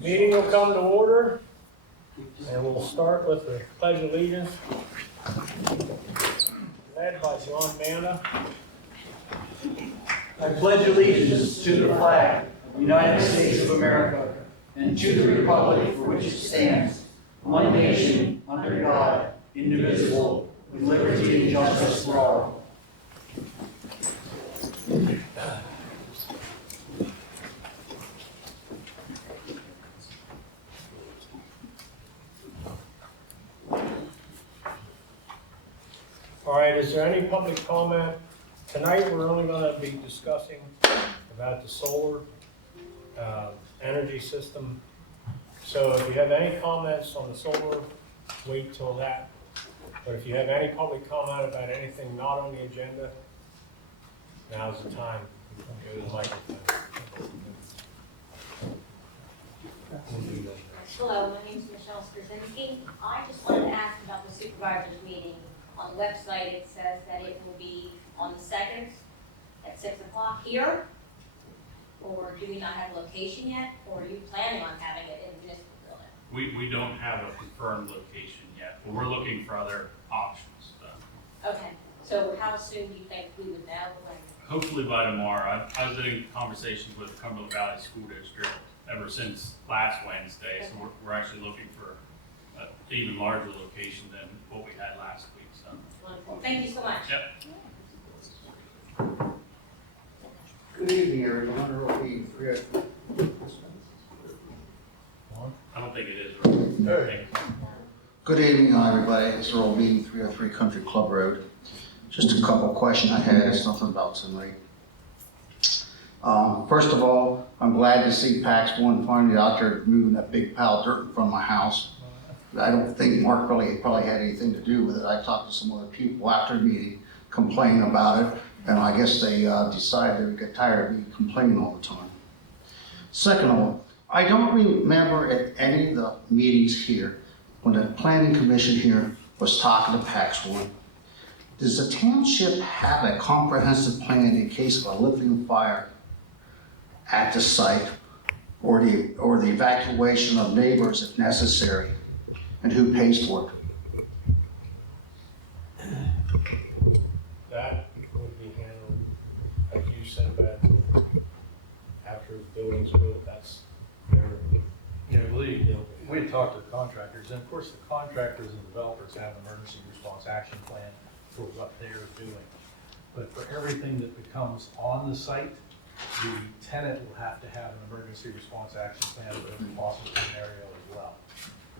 Meeting will come to order, and we'll start with the Pledge of Allegiance, led by John Manna. I pledge allegiance to the flag of the United States of America and to the republic for which it stands, one nation, under God, indivisible, with liberty and justice for all. All right, is there any public comment? Tonight, we're only going to be discussing about the solar energy system. So if you have any comments on the solar, wait till that. But if you have any public comment about anything not on the agenda, now's the time. Go to the microphone. Hello, my name is Michelle Straczynski. I just wanted to ask about the supervisors meeting. On the website, it says that it will be on the 2nd at 6 o'clock here. Or do we not have a location yet? Or are you planning on having it in the municipal building? We don't have a confirmed location yet, but we're looking for other options. Okay, so how soon do you think we would know when? Hopefully by tomorrow. I've been in conversations with the Cumberland Valley School District ever since last Wednesday, so we're actually looking for an even larger location than what we had last week. So. Wonderful. Thank you so much. Yep. Good evening, everyone. Earl B. I don't think it is. Right? Good evening, everybody. It's Earl B. 303 Country Club Road. Just a couple of questions I had. It's nothing about tonight. First of all, I'm glad to see PAX 1 finally out there moving that big pile of dirt in front of my house. I don't think Mark probably had anything to do with it. I talked to some other people after the meeting complaining about it, and I guess they decided they would get tired of me complaining all the time. Second of all, I don't remember at any of the meetings here when the planning commission here was talking to PAX 1. Does the township have a comprehensive plan in case of a lithium fire at the site, or the evacuation of neighbors if necessary, and who pays for it? That would be handled, like you said, about after the building's built, that's their. Yeah, I believe, we had talked to the contractors, and of course, the contractors and developers have an emergency response action plan for what they're doing. But for everything that becomes on the site, the tenant will have to have an emergency response action plan for every possible scenario as well.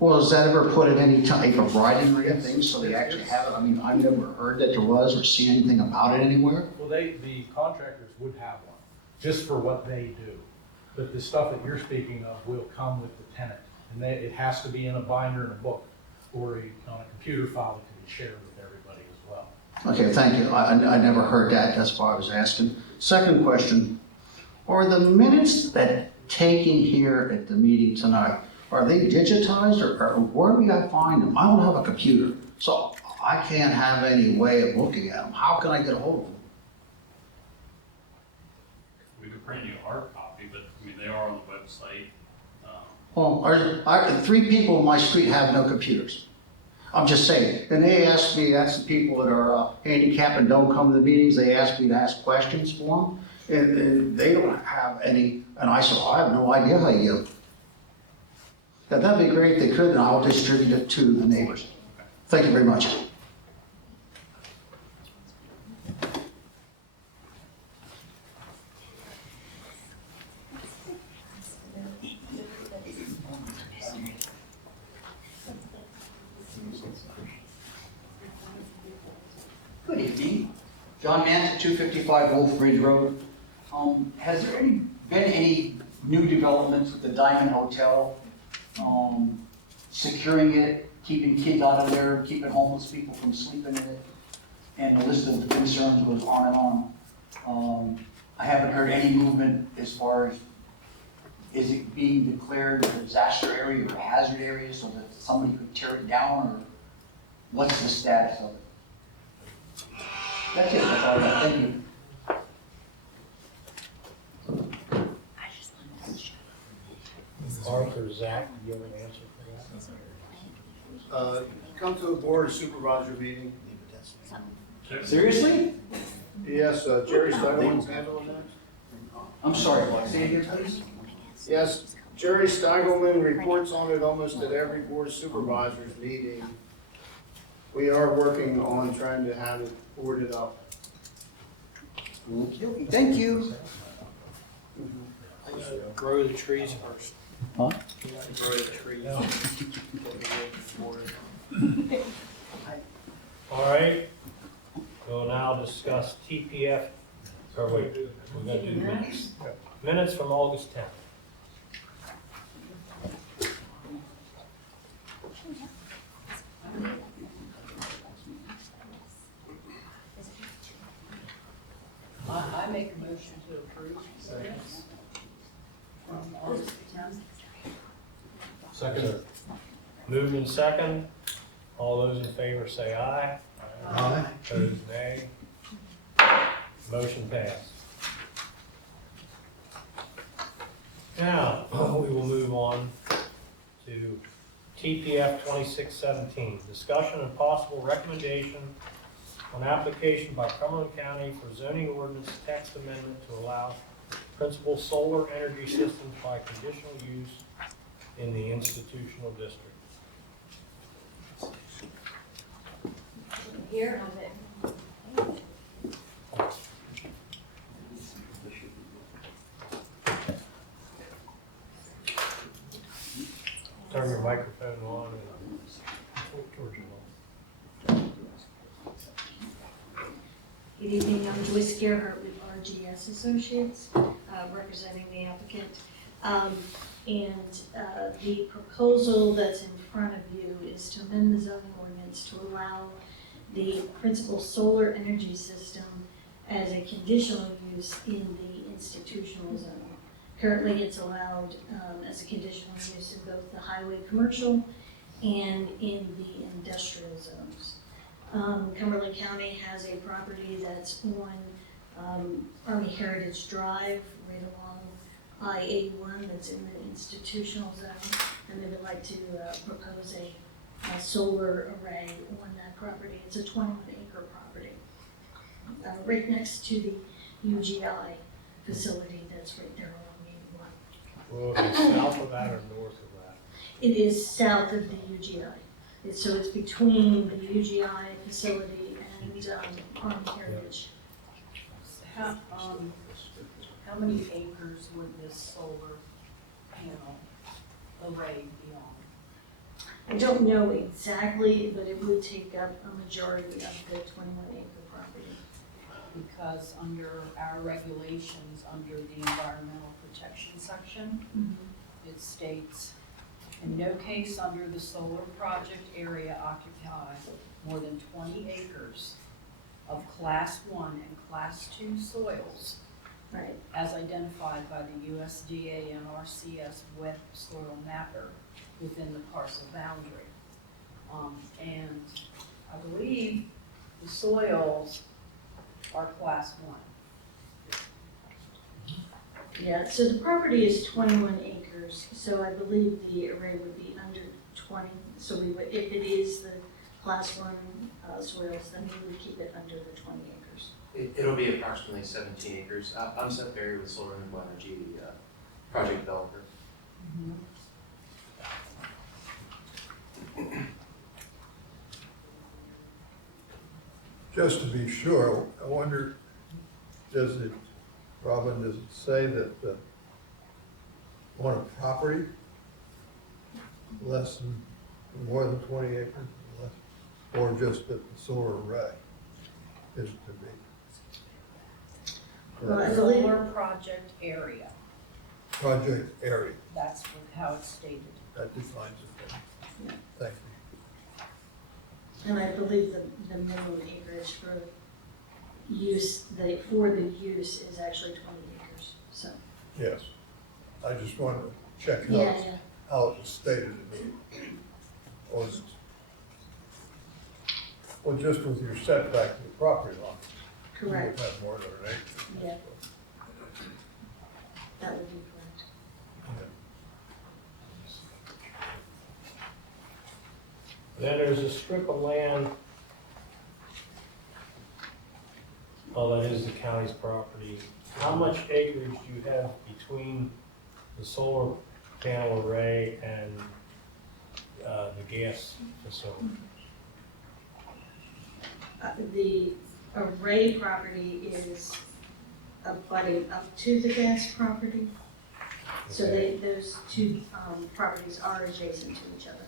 Well, is that ever put in any type of writing or anything, so they actually have it? I mean, I've never heard that there was or seen anything about it anywhere. Well, the contractors would have one, just for what they do. But the stuff that you're speaking of will come with the tenant. And it has to be in a binder in a book, or on a computer file that can be shared with everybody as well. Okay, thank you. I never heard that, that's why I was asking. Second question, are the minutes that taken here at the meeting tonight, are they digitized or where do I find them? I don't have a computer, so I can't have any way of looking at them. How can I get a hold of them? We could print you a hard copy, but I mean they are on the website. Well, 3 people in my street have no computers. I'm just saying, and they ask me, that's the people that are handicapped and don't come to the meetings, they ask me to ask questions for them, and they don't have any, and I said, well, I have no idea how you get them. Yeah, that'd be great if they could, and I'll distribute it to the neighbors. Thank you very much. Good evening. John Mance, 255 Wolf Ridge Road. Has there been any new developments with the Diamond Hotel? Securing it, keeping kids out of there, keeping homeless people from sleeping in it, and the list of concerns goes on and on. I haven't heard any movement as far as, is it being declared a disaster area or a hazard area so that somebody could tear it down, or what's the status of it? That's it, that's all I got, thank you. or Zach, do you have an answer for that? Come to a board of supervisor meeting. Seriously? Yes, Jerry Steigelman's handling that. I'm sorry, say it again, please. Yes, Jerry Steigelman reports on it almost at every board of supervisors meeting. We are working on trying to have it boarded up. Thank you. Grow the trees first. Huh? Grow the trees. All right, we'll now discuss TPF, or wait, we're gonna do minutes. Minutes from August 10th. I make a motion to approve minutes from August 10th. Second. Moved in second. All those in favor say aye. Aye. Opposed, nay. Motion passed. Now, we will move on to TPF 2617, discussion and possible recommendation on application by Cumberland County for zoning ordinance text amendment to allow principal solar energy systems by conditional use in the institutional district. Here, Turn your microphone on and towards your mouth. Good evening, I'm Joyce Gerhart with RGS Associates, representing the applicant. The proposal that's in front of you is to amend the zoning ordinance to allow the principal solar energy system as a conditional use in the institutional zone. Currently, it's allowed as a conditional use in both the highway commercial and in the industrial zones. Cumberland County has a property that's on Army Heritage Drive, right along I-81, that's in the institutional zone, and they would like to propose a solar array on that property. It's a 21-acre property, right next to the UGI facility that's right there along 81. Will it be south of that or north of that? It is south of the UGI. So it's between the UGI facility and Army Heritage. How many acres would this solar panel array be on? I don't know exactly, but it would take up a majority of the 21-acre property. Because under our regulations, under the environmental protection section, it states, in no case under the solar project area occupy more than 20 acres of Class 1 and Class 2 soils Right. as identified by the USDA NRCS wet soil mapper within the parcel boundary. And I believe the soils are Class 1. Yeah, so the property is 21 acres, so I believe the array would be under 20. So we would, if it is the Class 1 soils, then we would keep it under the 20 acres. It'll be approximately 17 acres. I'm Seth Berry with Solar Renewable Energy, the project developer. Just to be sure, I wonder, does it say that on a property less than, more than 20 acres, less, or just that the solar array is to be? Well, I believe- Solar project area, Project area, that's how it's stated. that defines it then. Yeah. Thank you. And I believe the minimum acreage for use, for the use is actually 20 acres, so. Yes, I just wanted to check Yeah. how it was stated in the, well, just with your setback to the property line. Correct, You would have more than an acre. Yeah. that would be correct. Then there's a strip of land. Oh, that is the county's property. How much acreage do you have between the solar panel array and the gas facility? The array property is abutting up to the gas property. So those two properties are adjacent to each other.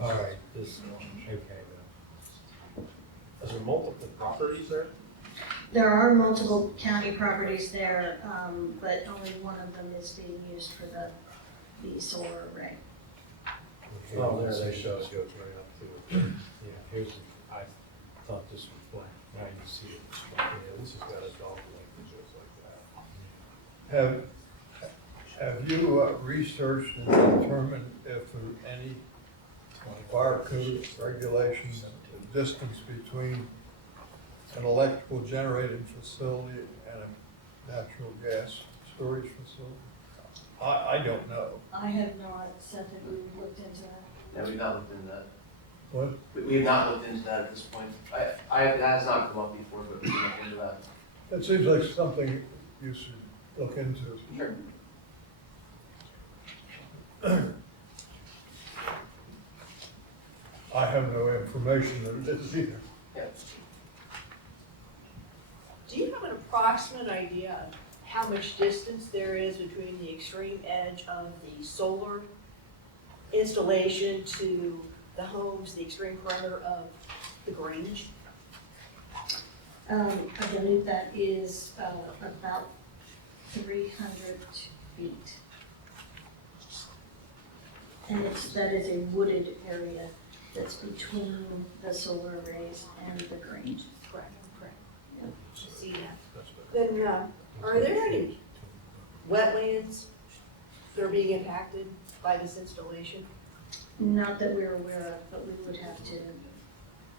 All right, this, okay. Is there multiple properties there? There are multiple county properties there, but only one of them is being used for the solar array. Oh, there they show it goes right up to it. Yeah, here's, I thought this was blank, now you see it. Yeah, this has got a dog leg that goes like that. Have you researched and determined if there are any fire code regulations, the distance between an electrical generating facility and a natural gas storage facility? I don't know. I have not said that we looked into that. Yeah, we've not looked into that. What? We have not looked into that at this point. That has not come up before, but we can look into that. It seems like something you should look into. Sure. I have no information that it is either. Yeah. Do you have an approximate idea of how much distance there is between the extreme edge of the solar installation to the homes, the extreme perimeter of the Grange? I believe that is about 300 feet. And that is a wooded area that's between the solar arrays and the Grange. Correct, correct. Yep. I see that. Then, are there any wetlands that are being impacted by this installation? Not that we're aware of, but we would have to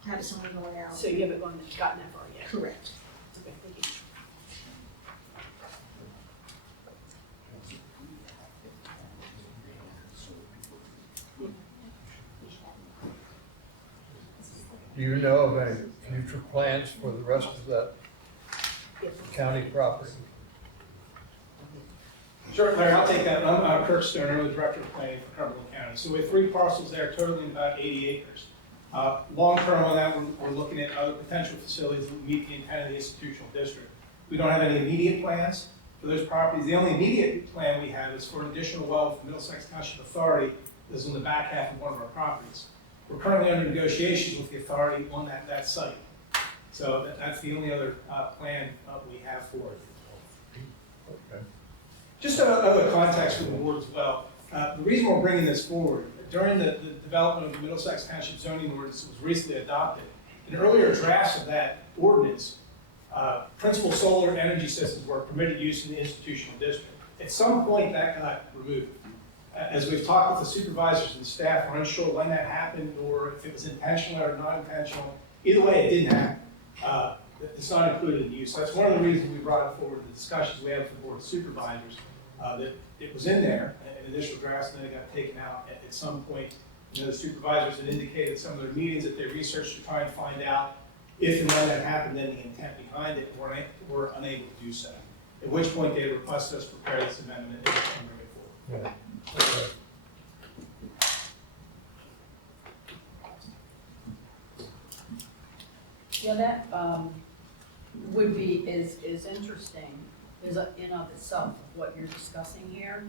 have someone going out. So you haven't gotten that far yet? Correct. Okay, thank you. Do you know of any future plans for the rest of that Yes. county property? Sure, Larry, I'll take that. I'm Kirk Stone, early director of planning for Cumberland County. So we have 3 parcels there totaling about 80 acres. Long-term on that, we're looking at other potential facilities that would meet the intent of the institutional district. We don't have any immediate plans for those properties. The only immediate plan we have is for an additional well with the Middlesex Township Authority that's on the back half of one of our properties. We're currently under negotiations with the authority on that site. So that's the only other plan we have for it. Okay. Just other context for the board as well. The reason we're bringing this forward, during the development of the Middlesex Township zoning ordinance that was recently adopted, in earlier drafts of that ordinance, principal solar energy systems were permitted use in the institutional district. At some point, that got removed. As we've talked with the supervisors and staff, we're unsure when that happened or if it was intentional or not intentional. Either way, it didn't happen. It's not included in use. So that's one of the reasons we brought it forward in the discussions we had with the board of supervisors, that it was in there in initial drafts and then it got taken out at some point. You know, the supervisors had indicated at some of their meetings that they researched to try and find out if and when that happened, then the intent behind it, were unable to do so. At which point they requested us prepare this amendment and bring it forward. Yeah. Okay. Yeah, that would be, is interesting, is in of itself, what you're discussing here.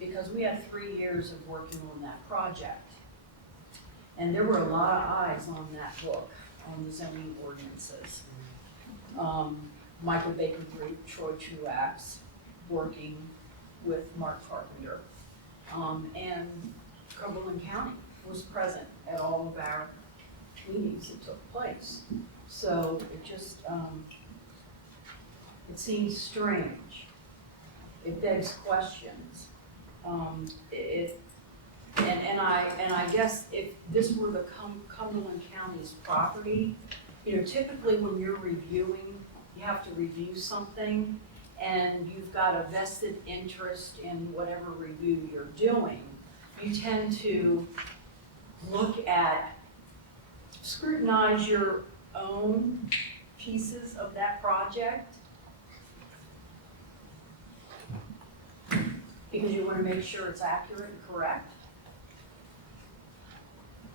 Because we had 3 years of working on that project. And there were a lot of eyes on that book, on the zoning ordinances. Michael Baker Group, Troy Truax, working with Mark Carpenter. And Cumberland County was present at all of our meetings that took place. So it just, it seems strange. It begs questions. And I guess if this were the Cumberland County's property, you know, typically when you're reviewing, you have to review something, and you've got a vested interest in whatever review you're doing, you tend to look at, scrutinize your own pieces of that project, because you want to make sure it's accurate and correct.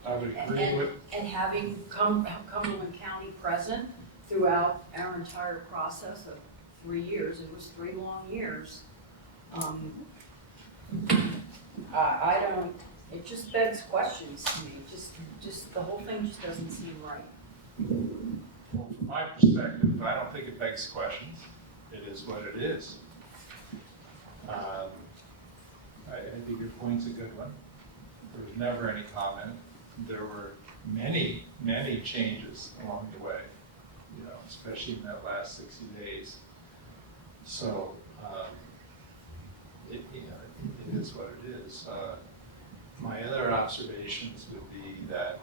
I would agree with, And having Cumberland County present throughout our entire process of 3 years, it was 3 long years. I don't, it just begs questions to me, just the whole thing just doesn't seem right. well, from my perspective, I don't think it begs questions. It is what it is. I think your point's a good one. There was never any comment. There were many, many changes along the way, you know, especially in that last 60 days. So, it is what it is. My other observations would be that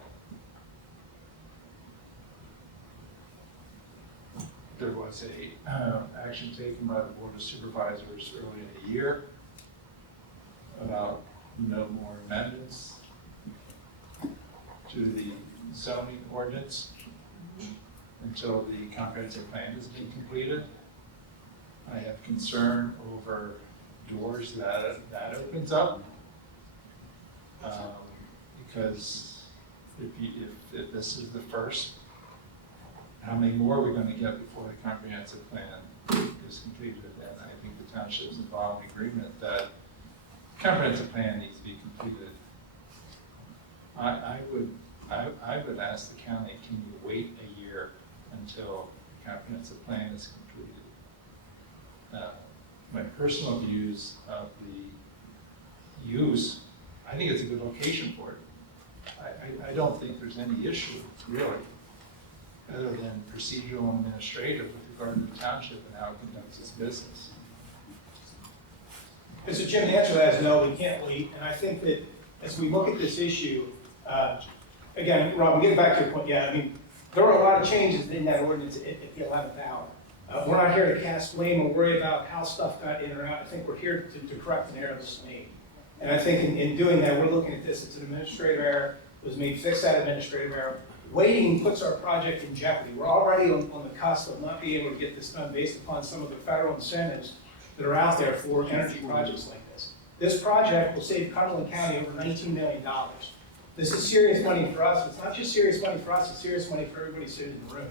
there was a action taken by the Board of Supervisors early in the year about no more amendments to the zoning ordinance until the comprehensive plan has been completed. I have concern over doors that opens up, because if this is the first, how many more are we going to get before the comprehensive plan is completed? And I think the township's involved in agreement that comprehensive plan needs to be completed. I would ask the county, can you wait a year until the comprehensive plan is completed? My personal views of the use, I think it's a good location for it. I don't think there's any issue, really, other than procedural and administrative with regard to the township and how it conducts its business. So Jim, the answer to that is no, we can't wait. And I think that as we look at this issue, again, Rob, we get back to your point. Yeah, I mean, there are a lot of changes in that ordinance at the 11th hour. We're not here to cast blame or worry about how stuff got in or out. I think we're here to correct an error that was made. And I think in doing that, we're looking at this. It's an administrative error. It was made, fix that administrative error. Waiting puts our project in jeopardy. We're already on the cusp of not being able to get this done based upon some of the federal incentives that are out there for energy projects like this. This project will save Cumberland County over $19 million. This is serious money for us. It's not just serious money for us, it's serious money for everybody sitting in the room.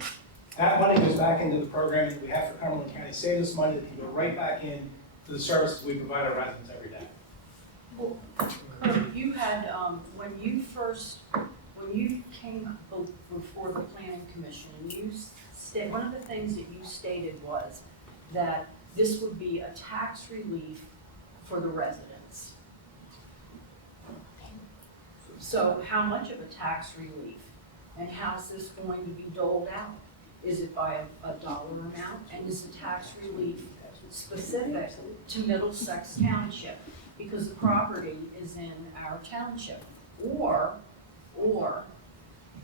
That money goes back into the program that we have for Cumberland County. Save us money that can go right back in to the services we provide our residents every day. Well, Kurt, you had, when you came before the planning commission, one of the things that you stated was that this would be a tax relief for the residents. So how much of a tax relief, and how's this going to be doled out? Is it by a dollar amount, and is the tax relief specific to Middlesex Township? Because the property is in our township, or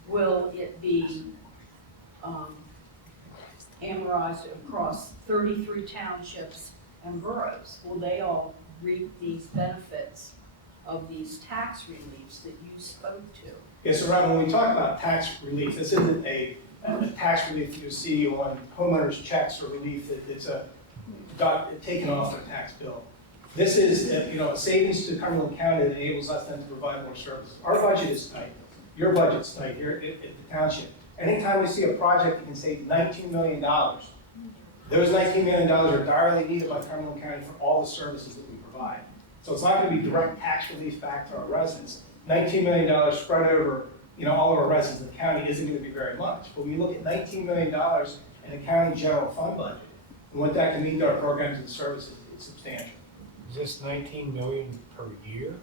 will it be amortized across 33 townships and boroughs? Will they all reap these benefits of these tax reliefs that you spoke to? Yes, so Rob, when we talk about tax relief, this isn't a tax relief you see on homeowners' checks or relief that's taken off their tax bill. This is a savings to Cumberland County that enables us then to provide more services. Our budget is tight. Your budget's tight here at the township. Anytime we see a project that can save $19 million, those $19 million are direly needed by Cumberland County for all the services that we provide. So it's not going to be direct tax relief back to our residents. $19 million spread over all of our residents in the county isn't going to be very much. But when you look at $19 million in the county general fund budget, and what that can mean to our programs and services, it's substantial. Is this 19 million per year?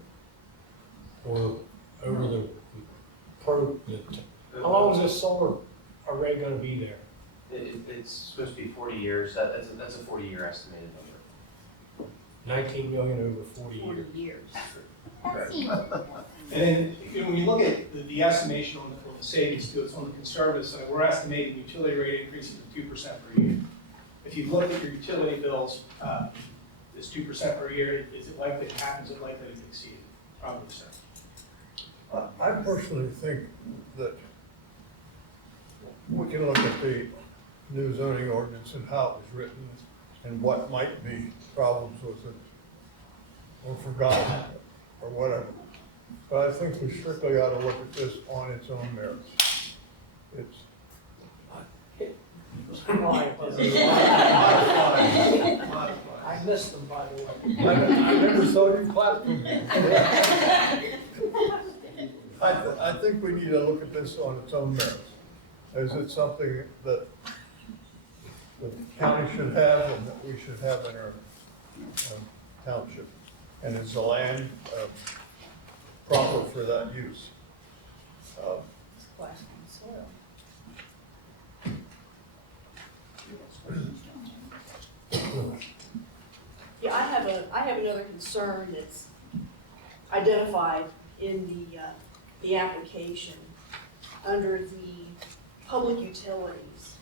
Or over the how long is this solar array gonna be there? It's supposed to be 40 years. That's a 40-year estimated number. 19 million over 40 years. 40 years. And then when you look at the estimation on the savings too, it's on the conservative side. We're estimating utility rate increases of 2% per year. if you look at your utility bills, it's 2% per year, is it likely to happen, is it likely to exceed? Probably so. I personally think that we can look at the new zoning ordinance and how it was written and what might be problems with it or forgotten or whatever. But I think we strictly ought to look at this on its own merits. It's I missed them, by the way. I never saw you clap for me. I think we need to look at this on its own merits. Is it something that the county should have and that we should have in our township? And is the land proper for that use? Class one soil. Yeah, I have another concern that's identified in the application under the public utilities.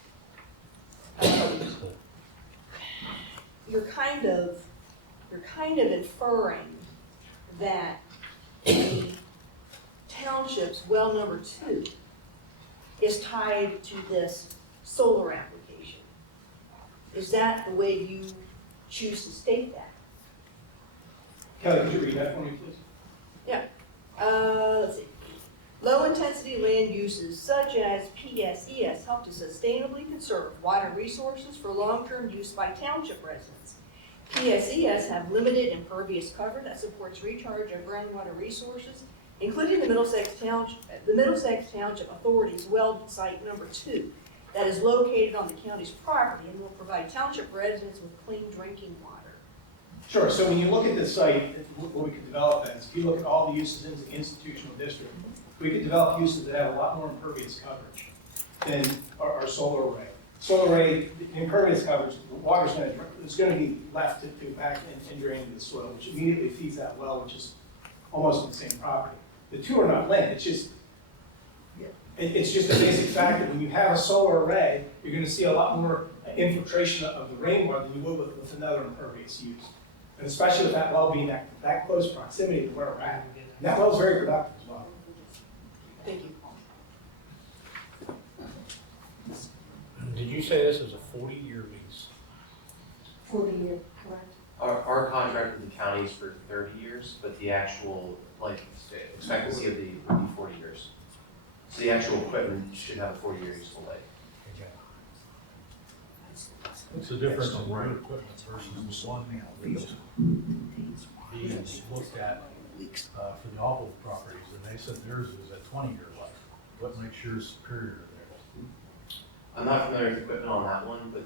You're kind of inferring that the township's well number 2 is tied to this solar application. Is that the way you choose to state that? Kelly, could you read that for me, please? Let's see. Low-intensity land uses such as PSES help to sustainably conserve water resources for long-term use by township residents. PSES have limited impervious cover that supports recharge of groundwater resources, including the Middlesex Township Authority's well site number 2 that is located on the county's property and will provide township residents with clean drinking water. Sure, so when you look at this site, what we could develop as, if you look at all the uses in the institutional district, we could develop uses that have a lot more impervious coverage than our solar array. Solar array, the impervious coverage, the water's going to be left to go back and drain into the soil, which immediately feeds that well, which is almost on the same property. The two are not linked. It's just a basic fact that when you have a solar array, you're going to see a lot more infiltration of the rainwater than you would with another impervious use. And especially with that well being that close proximity to where we're at. And that well's very productive as well. Thank you. Did you say this is a 40-year lease? 40-year, correct? Our contract with the county is for 30 years, but the actual, expectancy of the would be 40 years. So the actual equipment should have a 40-year useful life. What's the difference in road equipment versus one being looked at for the Opal properties, and they said theirs is a 20-year life. What makes yours superior there? I'm not familiar with the equipment on that one, but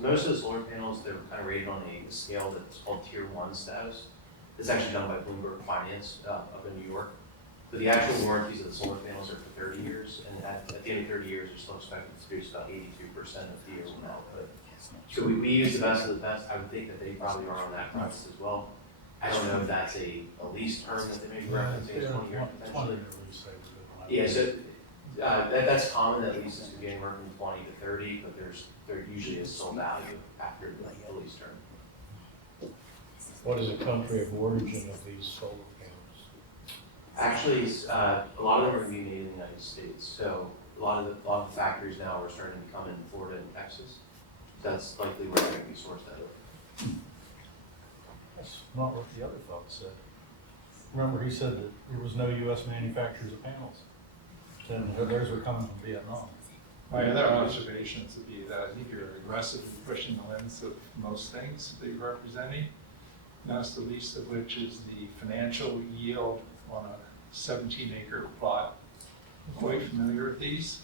most of the solar panels, they're kind of rated on a scale that's called Tier 1 status. It's actually done by Bloomberg Finance up in New York. But the actual warranties of the solar panels are for 30 years, and at the end of 30 years, they're still expected to produce about 82% of the year's output. So we use the best of the best. I would think that they probably are on that price as well. I don't know if that's a lease term that they may be referencing as 20 years. 20 year lease, they would. Yeah, so that's common that leases can be anywhere from 20 to 30, but there usually is still value after the lease term. What is the country of origin of these solar panels? Actually, a lot of them are going to be made in the United States. So a lot of the factories now are starting to come in Florida and Texas. That's likely where they're going to be sourced out of. That's not what the other fellow said. Remember, he said that there was no U.S. manufacturers of panels. And theirs were coming from Vietnam. My other observations would be that I think you're aggressively pushing the limits of most things that you're representing, not the least of which is the financial yield on a 17-acre plot. I'm quite familiar with these,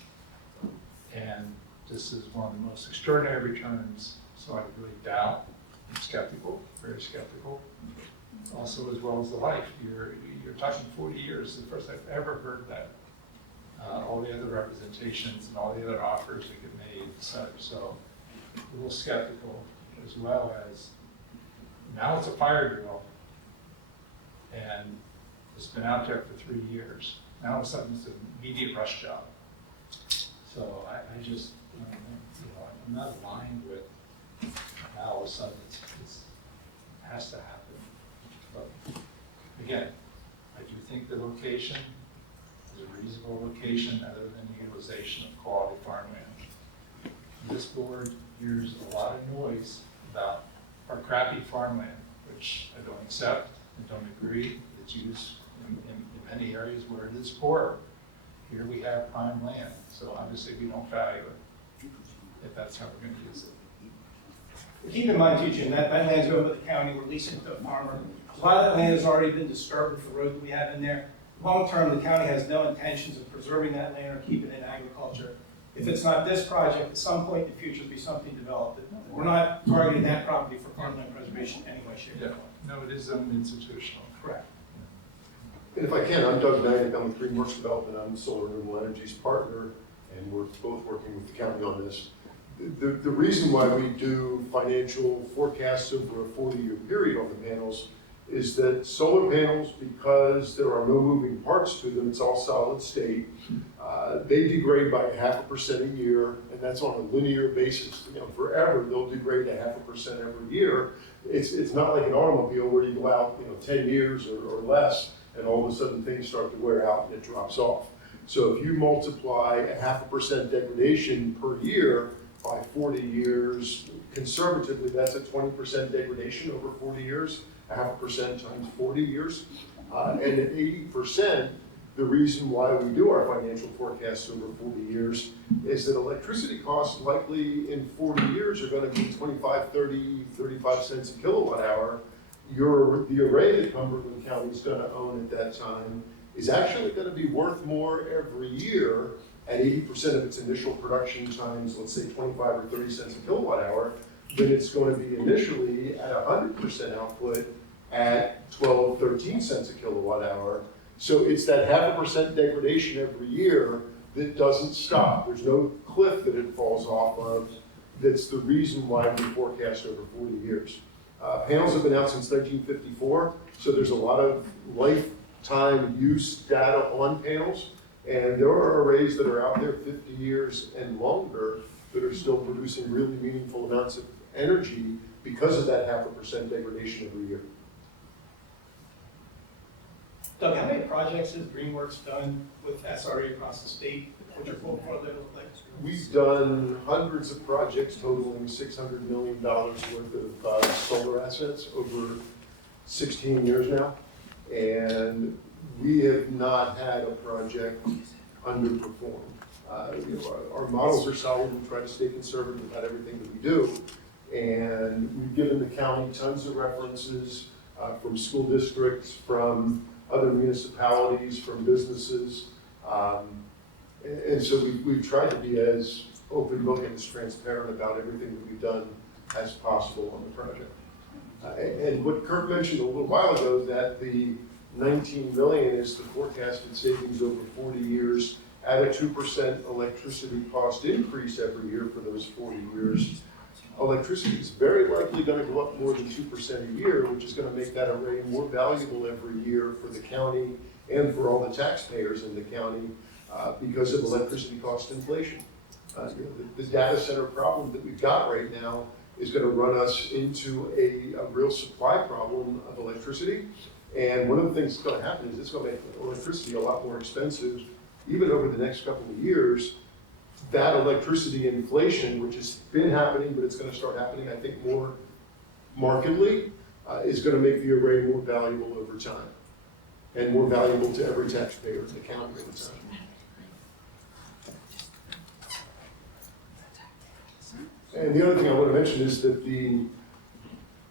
and this is one of the most extraordinary returns, so I really doubt. I'm skeptical, very skeptical. Also, as well as the life, you're talking 40 years. The first I've ever heard that. All the other representations and all the other offers that get made, and such. So a little skeptical, as well as now it's a fire drill, and it's been out there for 3 years. Now all of a sudden it's an immediate rush job. So I just, I'm not aligned with now all of a sudden it has to happen. But again, I do think the location is a reasonable location other than the utilization of quality farmland. This board hears a lot of noise about our crappy farmland, which I don't accept and don't agree. It's used in many areas where it is poor. Here we have prime land, so obviously we don't value it, if that's how we're gonna use it. Keep in mind too, Jim, that land's owned by the county, we're leasing to a farmer. A lot of that land has already been disturbed with the road that we have in there. Long term, the county has no intentions of preserving that land or keeping it in agriculture. If it's not this project, at some point in the future, there'll be something developed. We're not targeting that property for farmland preservation anyway, shape, or form. No, it is institutional. Correct. And if I can, I'm Doug Knight, I'm with Greenworks Development, I'm Solar Renewable Energy's partner, and we're both working with the county on this. The reason why we do financial forecasts over a 40-year period on the panels is that solar panels, because there are no moving parts to them, it's all solid state, they degrade by 0.5% a year, and that's on a linear basis. You know, forever they'll degrade 0.5% every year. It's not like an automobile where you go out, 10 years or less, and all of a sudden things start to wear out and it drops off. So if you multiply 0.5% degradation per year by 40 years, conservatively, that's a 20% degradation over 40 years, 0.5% times 40 years. And at 80%, the reason why we do our financial forecasts over 40 years is that electricity costs likely in 40 years are going to be 25, 30, 35 cents a kilowatt hour. The array that Cumberland County is going to own at that time is actually going to be worth more every year at 80% of its initial production times, let's say 25 or 30 cents a kilowatt hour, than it's going to be initially at 100% output at 12, 13 cents a kilowatt hour. So it's that 0.5% degradation every year that doesn't stop. There's no cliff that it falls off of. That's the reason why we forecast over 40 years. Panels have been out since 1954, so there's a lot of lifetime use data on panels, and there are arrays that are out there 50 years and longer that are still producing really meaningful amounts of energy because of that 0.5% degradation every year. Doug, how many projects has Greenworks done with SRE across the state? What's your portfolio look like? We've done hundreds of projects totaling $600 million worth of solar assets over 16 years now. And we have not had a project underperform. Our models are solid. We try to stay conservative about everything that we do. And we've given the county tons of references from school districts, from other municipalities, from businesses. And so we've tried to be as open book and as transparent about everything that we've done as possible on the project. And what Kurt mentioned a little while ago, that the 19 million is the forecasted savings over 40 years at a 2% electricity cost increase every year for those 40 years. Electricity is very likely going to go up more than 2% a year, which is going to make that array more valuable every year for the county and for all the taxpayers in the county because of electricity cost inflation. The data center problem that we've got right now is going to run us into a real supply problem of electricity. And one of the things that's going to happen is it's going to make electricity a lot more expensive, even over the next couple of years. That electricity inflation, which has been happening, but it's going to start happening, I think, more markedly, is going to make the array more valuable over time and more valuable to every taxpayer in the county over time. And the other thing I want to mention is that the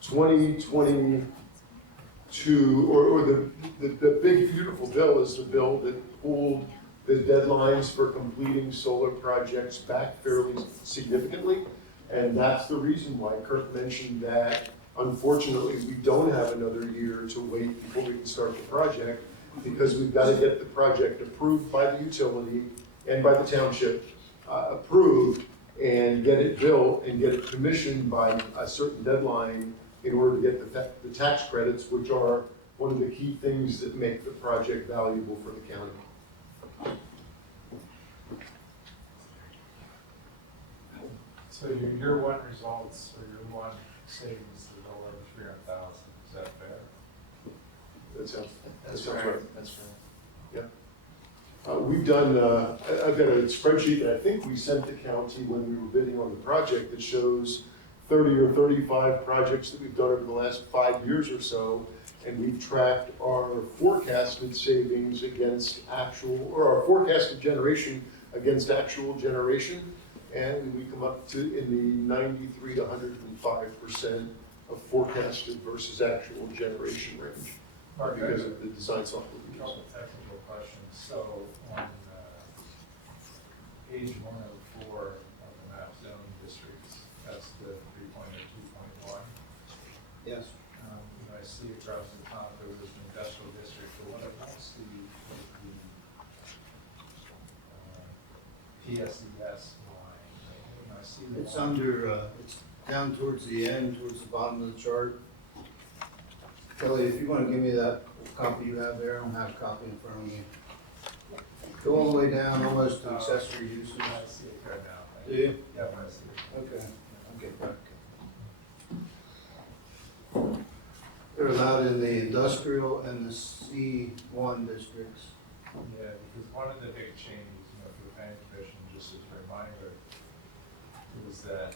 2022, or the big beautiful bill is the bill that pulled the deadlines for completing solar projects back fairly significantly. And that's the reason why Kurt mentioned that, unfortunately, we don't have another year to wait before we can start the project, because we've got to get the project approved by the utility and by the township, approved, and get it built and get it commissioned by a certain deadline in order to get the tax credits, which are one of the key things that make the project valuable for the county. So So your year one results or your one savings is a little over 300,000, is that fair? That sounds, That's sounds fair, right. that's fair. We've done, I've got a spreadsheet that I think we sent the county when we were bidding on the project that shows 30 or 35 projects that we've done over the last 5 years or so. And we've tracked our forecasted savings against actual, or our forecasted generation against actual generation. And we come up to in the 93 to 105% of forecasted versus actual generation range Mark, because of the design software we use. couple technical questions. So on page 104 of the map zone districts, that's the 3.02.1. Yes. I see across the top there was an industrial district, but what's the PSES line? I see the It's one- under, it's down towards the end, towards the bottom of the chart. Kelly, if you want to give me that copy you have there, I don't have a copy in front of me. Go all the way down, almost to accessory uses. I see it right now. Do you? Yeah, I see it. Okay, okay, back. They're allowed in the industrial and the C1 districts. Yeah, because one of the big changes, for the planning commission, just as a reminder, is that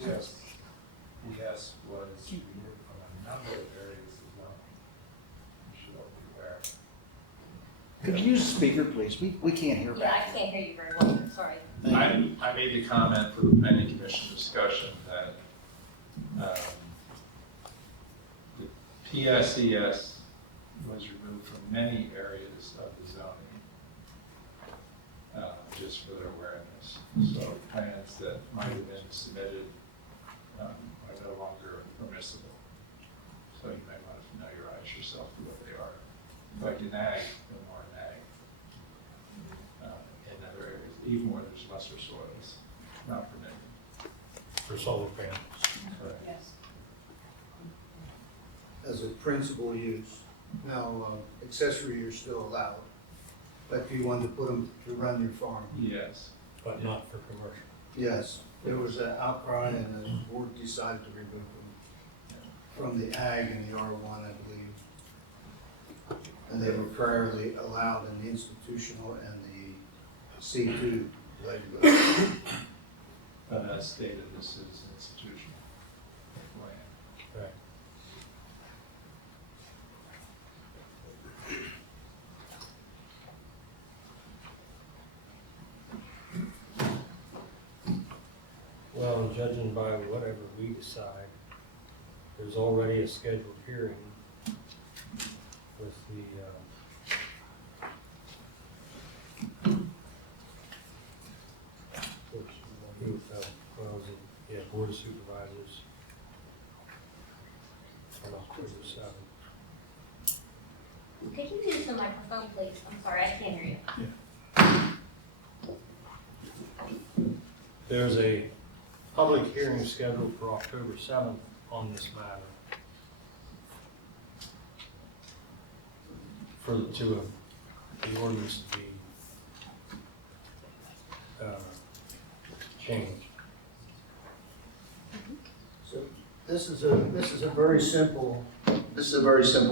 the PS was removed from a number of areas as well. You should all be aware. Could you use the speaker, please? We can't hear Yeah, I back. can't hear you very well, sorry. I made the comment for the planning commission discussion that the PSES was removed from many areas of the zoning, just for their awareness. So plans that might have been submitted are no longer permissible. So you may want to familiarize yourself with what they are. Like in ag, no more in ag. In other areas, even where there's lesser soils, not permitted. For solar panels. Correct. Yes. As a principal use. Now, accessory are still allowed, but if you wanted to put them to run your farm. Yes. But not for commercial. Yes, there was an outcry and the board decided to remove them from the ag and the R1, I believe. And they were priorly allowed in the institutional and the C2 land. But as stated, this is institutional land. Right. Well, judging by whatever we decide, there's already a scheduled hearing with the, Board of Supervisors on October 7th. Could you use the microphone, please? I'm sorry, I can't hear you. There's a public hearing scheduled for October 7th on this matter. For the ordinance to be changed. So this is a very simple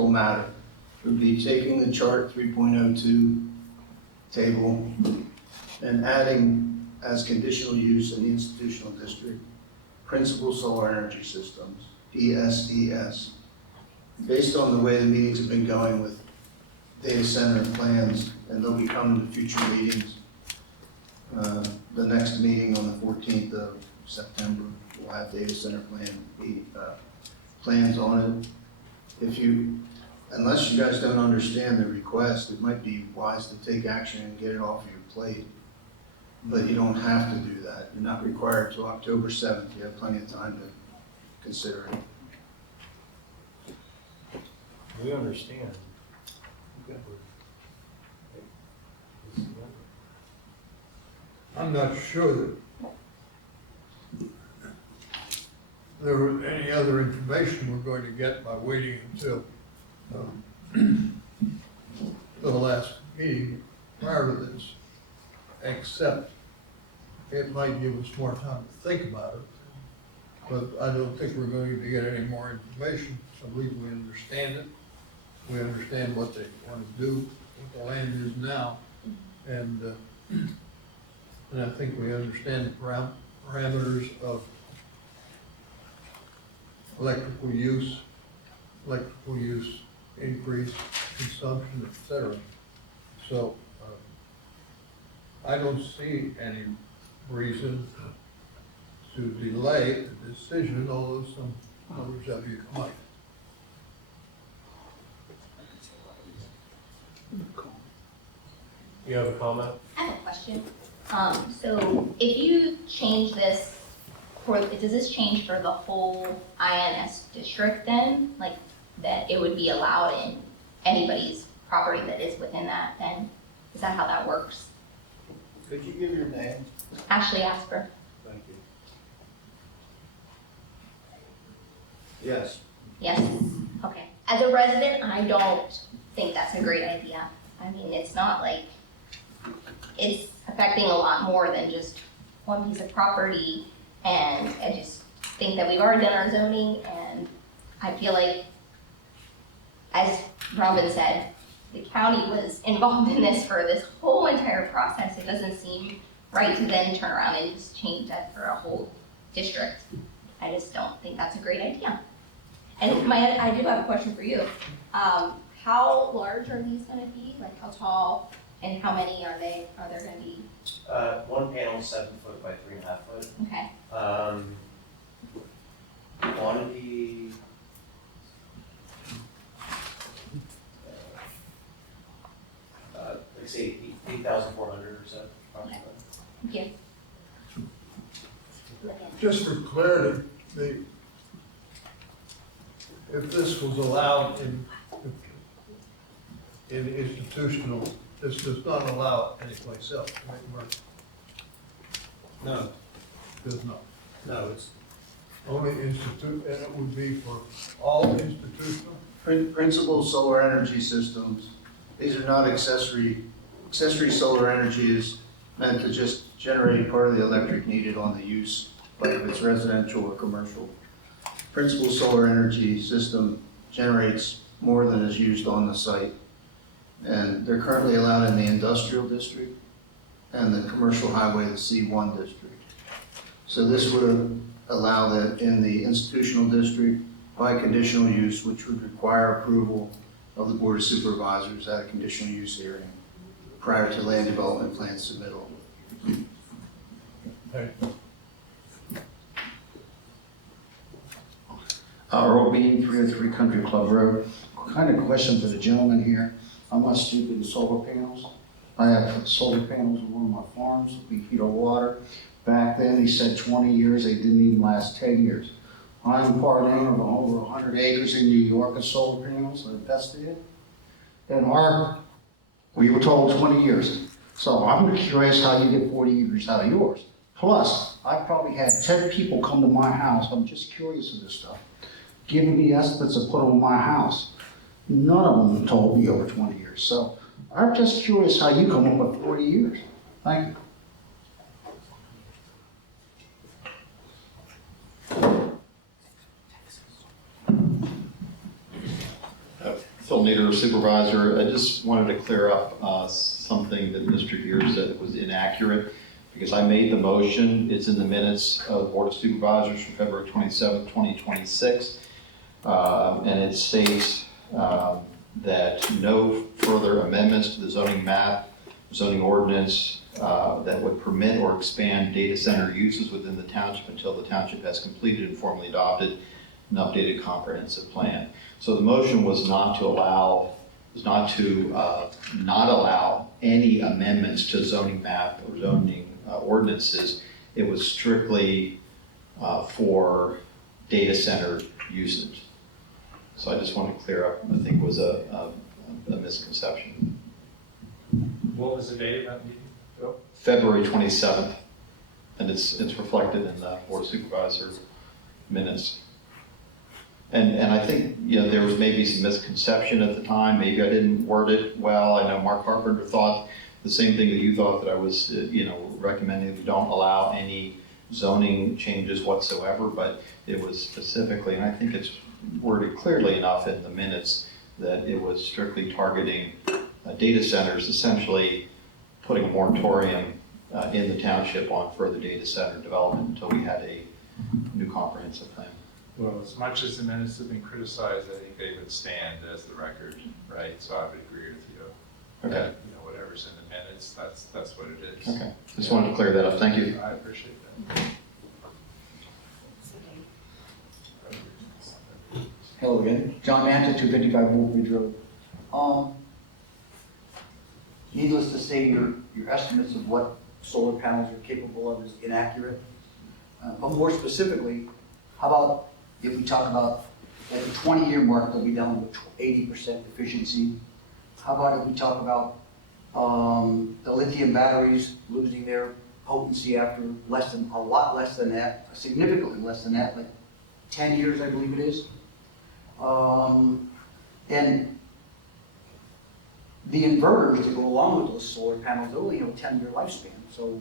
matter. It would be taking the chart 3.02 table and adding as conditional use in the institutional district, principal solar energy systems, PSES. Based on the way the meetings have been going with data center plans, and they'll be coming to future meetings. The next meeting on the 14th of September, we'll have data center plans on it. Unless you guys don't understand the request, it might be wise to take action and get it off your plate. But you don't have to do that. You're not required till October 7th. You have plenty of time to consider it. We understand. Okay. I'm not sure that there was any other information we're going to get by waiting until the last meeting prior to this. except it might give us more time to think about it. But I don't think we're going to get any more information. I believe we understand it. We understand what they want to do, what the land is now. And I think we understand the parameters of electrical use increase, consumption, etc. So I don't see any reason to delay the decision, although some others of you might. You have a comment? I have a question. So if you change this, does this change for the whole INS district then? Like that it would be allowed in anybody's property that is within that then? Is that how that works? Could you give your name? Ashley Asper. Thank you. Yes. Yes, okay. As a resident, I don't think that's a great idea. I mean, it's not like, it's affecting a lot more than just one piece of property. And I just think that we've already done our zoning, and I feel like, as Robin said, the county was involved in this for this whole entire process. It doesn't seem right to then turn around and just change that for a whole district. I just don't think that's a great idea. And I do have a question for you. How large are these gonna be? Like how tall and how many are there gonna be? One panel is 7 foot by 3.5 foot. Okay, Quantity, like say 8,400 or so, approximately. thank you. Just for clarity, if this was allowed in institutional, this does not allow anyplace else to make money. No, Does not. no, it's Only and it would be for all institutional. principal solar energy systems. These are not accessory. Accessory solar energy is meant to just generate part of the electric needed on the use, like if it's residential or commercial. Principal solar energy system generates more than is used on the site. And they're currently allowed in the industrial district and the commercial highway, the C1 district. So this would allow that in the institutional district by conditional use, which would require approval of the Board of Supervisors at a conditional use hearing prior to land development plan submittal. Okay. Earl Bean, 303 Country Club Road. Kind of question for the gentleman here. I'm not stupid in solar panels. I have solar panels on one of my farms. We heat our water. Back then, he said 20 years. They didn't even last 10 years. I'm part owner of over 100 acres in New York of solar panels that are invested in. And we were told 20 years. So I'm curious how you get 40 years out of yours. Plus, I probably had 10 people come to my house. I'm just curious of this stuff, giving me estimates to put on my house. None of them told me over 20 years. So I'm just curious how you come up with 40 years. Thank you. Phil Nader, Supervisor. I just wanted to clear up something that Mr. Gear said that was inaccurate, because I made the motion. It's in the minutes of the Board of Supervisors from February 27, 2026, and it states that no further amendments to the zoning map, zoning ordinance that would permit or expand data center uses within the township until the township has completed and formally adopted an updated comprehensive plan. So the motion was not to allow, not allow any amendments to zoning map or zoning ordinances. It was strictly for data center usage. So I just want to clear up, I think it was a misconception. What was the date of that meeting, Phil? February 27th, and it's reflected in the Board of Supervisor minutes. And I think, you know, there was maybe some misconception at the time. Maybe I didn't word it well. I know Mark Carpenter thought the same thing that you thought, that I was, recommending that we don't allow any zoning changes whatsoever, but it was specifically, and I think it's worded clearly enough in the minutes, that it was strictly targeting data centers, essentially putting a moratorium in the township on further data center development until we had a new comprehensive plan. Well, as much as the minutes have been criticized, I think they would stand as the record, right? So I would agree with you. Okay. That, whatever's in the minutes, that's what it is. Okay, just wanted to clear that up. Thank you. I appreciate that. Hello again, John Manta, 255 Wolf Ridge Road. Needless to say, your estimates of what solar panels are capable of is inaccurate. But more specifically, how about if we talk about at the 20-year mark, they'll be down to 80% efficiency. How about if we talk about the lithium batteries losing their potency after a lot less than that, significantly less than that, like 10 years, I believe it is. And the inverters that go along with those solar panels only have a 10-year lifespan. So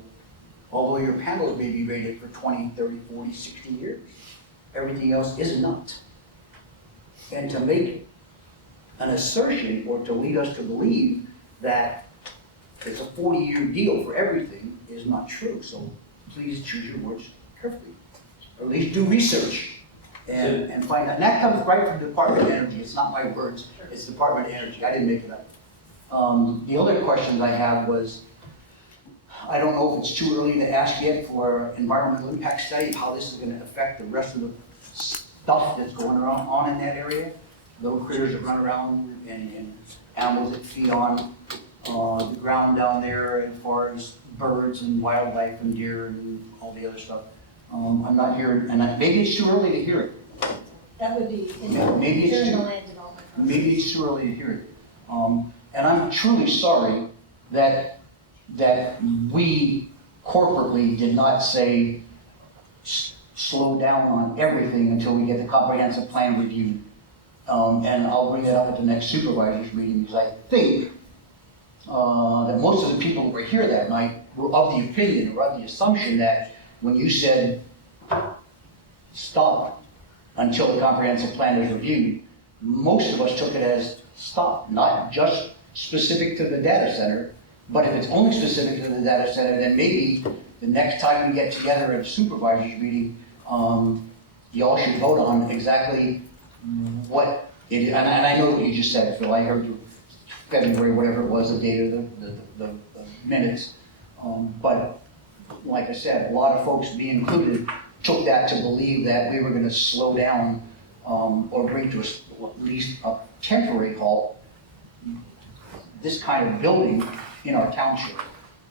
although your panels may be rated for 20, 30, 40, 60 years, everything else is not. And to make an assertion or to lead us to believe that it's a 40-year deal for everything is not true. So please choose your words carefully, or at least do research and find out. And that comes right from the Department of Energy. It's not my words, it's Department of Energy. I didn't make it up. The other questions I have was, I don't know if it's too early to ask yet for environmental impact study, how this is going to affect the rest of the stuff that's going on in that area. Little critters that run around and animals that feed on the ground down there, as far as birds and wildlife and deer and all the other stuff. I'm not here, and maybe it's too early to hear it. That would be Maybe during it's the too, land development process. maybe it's too early to hear it. And I'm truly sorry that we corporately did not say slow down on everything until we get the comprehensive plan reviewed. And I'll bring that up at the next supervisors meeting, because I think that most of the people that were here that night were of the opinion or of the assumption that when you said stop until the comprehensive plan is reviewed, most of us took it as stop, not just specific to the data center, but if it's only specific to the data center, then maybe the next time we get together at a supervisors meeting, y'all should vote on exactly what it is. And I know what you just said, Phil. I heard you February, whatever it was, the date of the minutes. But like I said, a lot of folks, me included, took that to believe that we were going to slow down or bring to at least a temporary halt this kind of building in our township.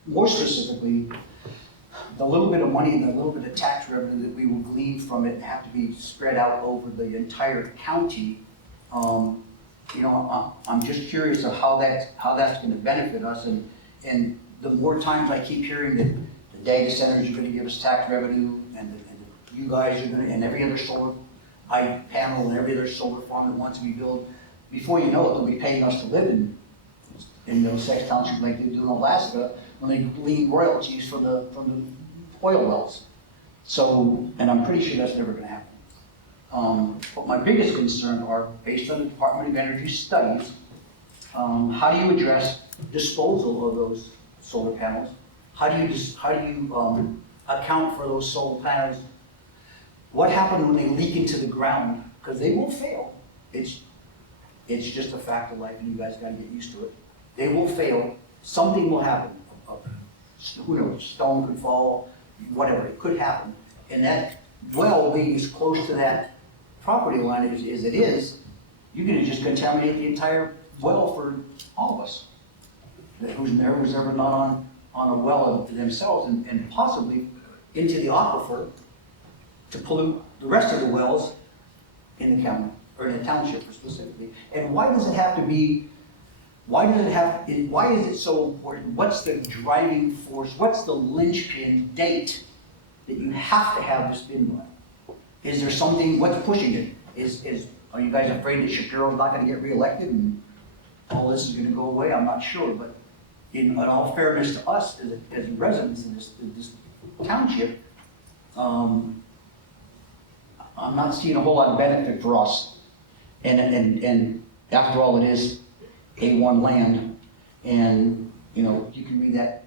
More specifically, the little bit of money and the little bit of tax revenue that we will glean from it have to be spread out over the entire county. I'm just curious of how that's going to benefit us. And the more times I keep hearing that the data centers are going to give us tax revenue, and you guys are going to, and every other solar panel and every other solar farm that wants to be built, before you know it, they'll be paying us to live in Middlesex Township like they do in Alaska, when they glean royalties from the oil wells. So, and I'm pretty sure that's never going to happen. But my biggest concern are, based on the Department of Energy studies, how do you address disposal of those solar panels? How do you account for those solar panels? What happens when they leak into the ground? Because they will fail. It's just a fact of life, and you guys got to get used to it. They will fail. Something will happen. Who knows? Stone could fall. Whatever, it could happen. And that well being as close to that property line as it is, you're going to just contaminate the entire well for all of us. Who's ever not on a well themselves, and possibly into the aquifer to pollute the rest of the wells in the county, or in the township specifically. And why does it have to be, why is it so important? What's the driving force? What's the linchpin date that you have to have this been by? Is there something, what's pushing it? Are you guys afraid that Shapiro's not going to get reelected and all this is going to go away? I'm not sure, but in all fairness to us as residents in this township, I'm not seeing a whole lot of benefit for us. And after all, it is A1 land, and, you know, you can read that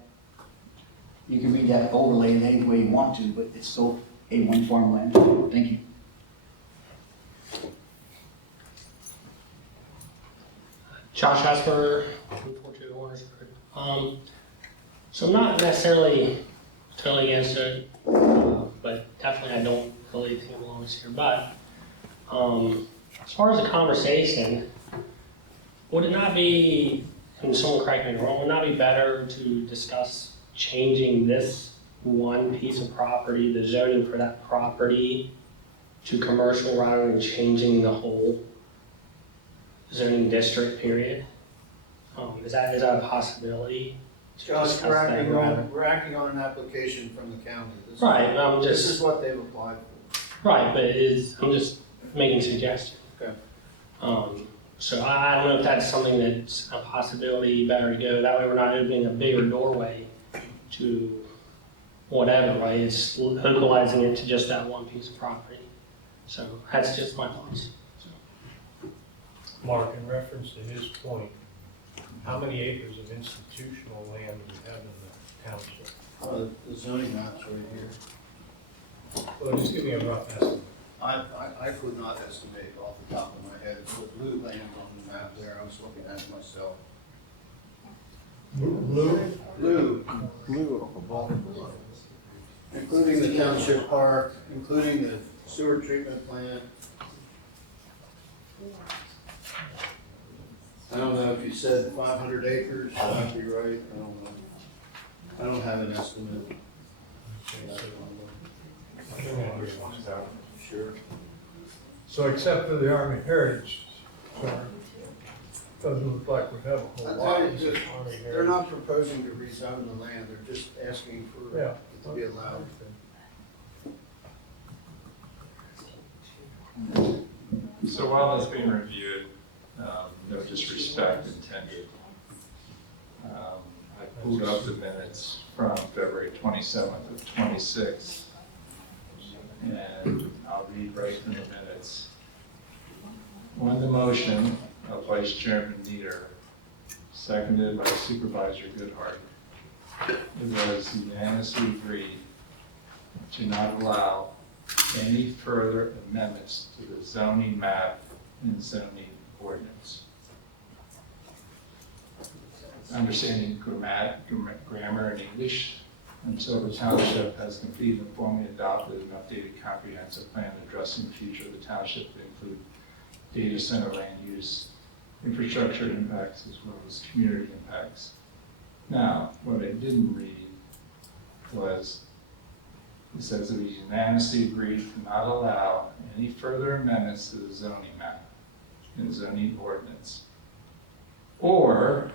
overlay in any way you want to, but it's still A1 farmland. Thank you. Josh Asper, 442 Orange. So I'm not necessarily totally against it, but definitely I don't really think it belongs here. But as far as the conversation, would it not be, and someone correct me if I'm wrong, would it not be better to discuss changing this one piece of property, the zoning for that property, to commercial rather than changing the whole zoning district, period? Is that a possibility? Josh, we're acting on an application from the county. Right, This is what they've applied for. Right, but I'm just making suggestions. Okay. So I don't know if that's something that's a possibility, better to go. That way we're not opening a bigger doorway to whatever, right? It's localizing it to just that one piece of property. So that's just my thoughts. Mark, in reference to his point, how many acres of institutional land do we have in the township? The zoning map's right here. Well, just give me a rough estimate. I could not estimate off the top of my head. It's the blue land on the map there. I was looking at it myself. Blue. Including the township park, including the sewer treatment plant. I don't know if you said 500 acres, that might be right. I don't know. I don't have an estimate. Sure. So except for the Army Heritage Center, doesn't look like we have a whole lot. They're not proposing to rezone the land, they're just asking for Yeah. it to be allowed. So while that's being reviewed, no disrespect intended, I pulled up the minutes from February 27th of 26, and I'll read right from the minutes. On the motion of Vice Chairman Nieder, seconded by Supervisor Goodhart, it was unanimously agreed to not allow any further amendments to the zoning map and zoning ordinance. Understanding grammar and English until the township has completed and formally adopted an updated comprehensive plan addressing the future of the township to include data center land use, infrastructure impacts, as well as community impacts. Now, what I didn't read was, it says that we unanimously agreed to not allow any further amendments to the zoning map and zoning ordinance, or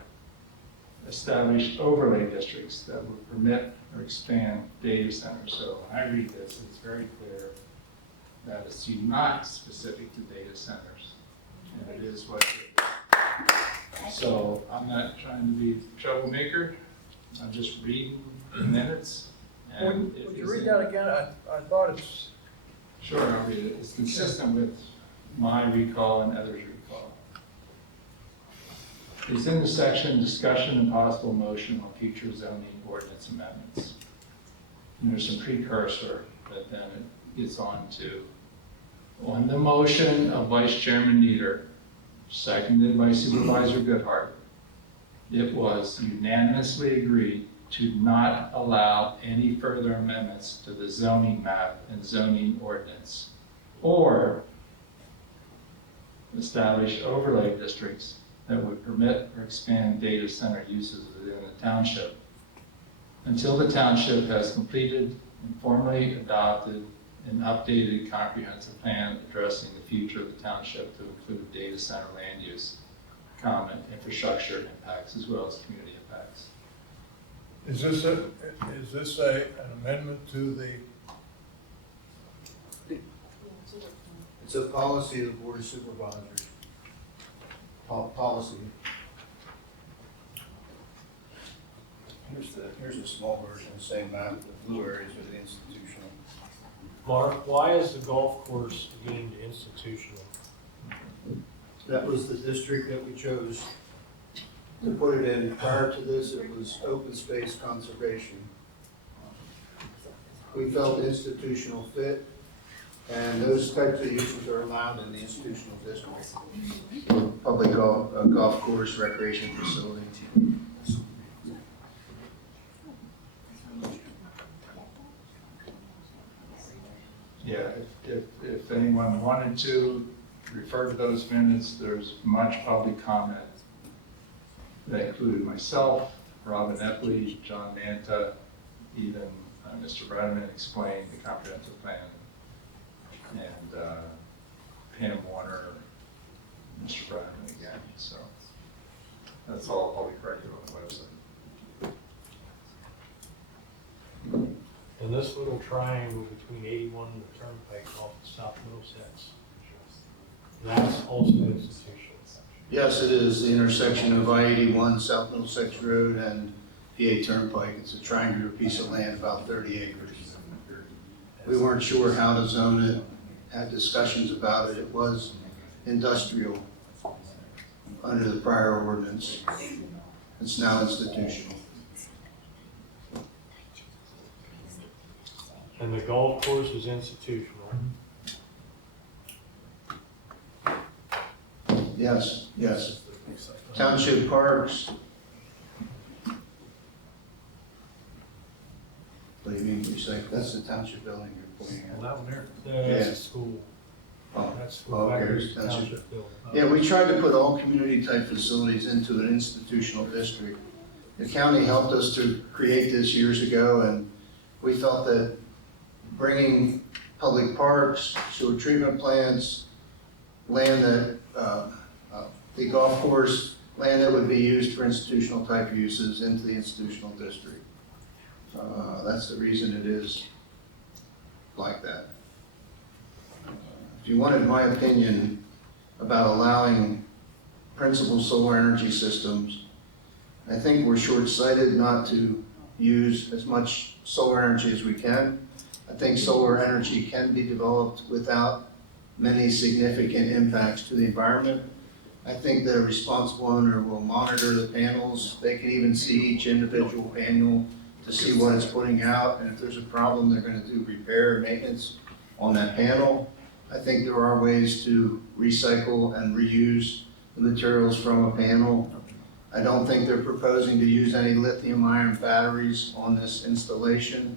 establish overlay districts that would permit or expand data centers. So when I read this, it's very clear that it's not specific to data centers, and it is what it is. So I'm not trying to be a troublemaker, I'm just reading the minutes. And Would you read that again? I thought it's. Sure, I'll read it. It's consistent with my recall and others' recall. It's in the section discussion and possible motion on future zoning ordinance amendments. And there's some precursor that then it gets on to. On the motion of Vice Chairman Nieder, seconded by Supervisor Goodhart, it was unanimously agreed to not allow any further amendments to the zoning map and zoning ordinance, or establish overlay districts that would permit or expand data center uses within the township until the township has completed and formally adopted an updated comprehensive plan addressing the future of the township to include data center land use, common infrastructure impacts, as well as community impacts. Is this an amendment to the? It's a policy of the Board of Supervisors. Policy. Here's a small version of the same map. The blue areas are the institutional. Mark, why is the golf course deemed institutional? That was the district that we chose to put it in. Prior to this, it was open space conservation. We felt institutional fit, and those types of uses are allowed in the institutional district. Public golf course, recreation facility. Yeah, if anyone wanted to refer to those minutes, there's much public comment. That included myself, Robin Epley, John Manta, even Mr. Brenneman explained the comprehensive plan, and Pam Warner, Mr. Brenneman again. So that's all public record on the website. And this little triangle between 81 and the Turnpike off of South Middlesex, that's also institutional. Yes, it is the intersection of I-81, South Middlesex Road, and PA Turnpike. It's a triangular piece of land, about 30 acres. We weren't sure how to zone it, had discussions about it. It was industrial under the prior ordinance. It's now institutional. And the golf course is institutional. Yes, yes. Township parks. What do you mean, that's the township building you're pointing at? Well, that one there. That's Yeah. a school. Oh, That's school. oh, Back okay, there's township. township building. Yeah, we tried to put all community type facilities into an institutional district. The county helped us to create this years ago, and we felt that bringing public parks, sewer treatment plants, land that, the golf course, land that would be used for institutional type uses into the institutional district. That's the reason it is like that. If you wanted my opinion about allowing principal solar energy systems, I think we're short-sighted not to use as much solar energy as we can. I think solar energy can be developed without many significant impacts to the environment. I think that a responsible owner will monitor the panels. They can even see each individual panel to see what it's putting out, and if there's a problem, they're going to do repair and maintenance on that panel. I think there are ways to recycle and reuse the materials from a panel. I don't think they're proposing to use any lithium-ion batteries on this installation.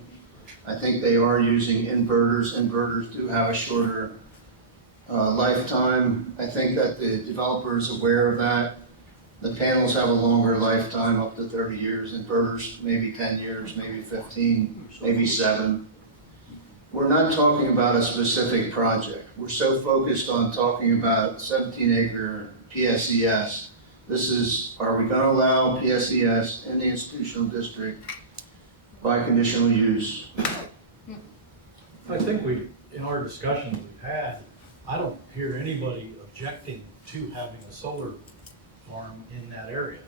I think they are using inverters. Inverters do have a shorter lifetime. I think that the developer is aware of that. The panels have a longer lifetime, up to 30 years. Inverters, maybe 10 years, maybe 15, maybe 7. We're not talking about a specific project. We're so focused on talking about 17-acre PSES. This is, are we going to allow PSES in the institutional district by conditional use? I think in our discussions we've had, I don't hear anybody objecting to having a solar farm in that area.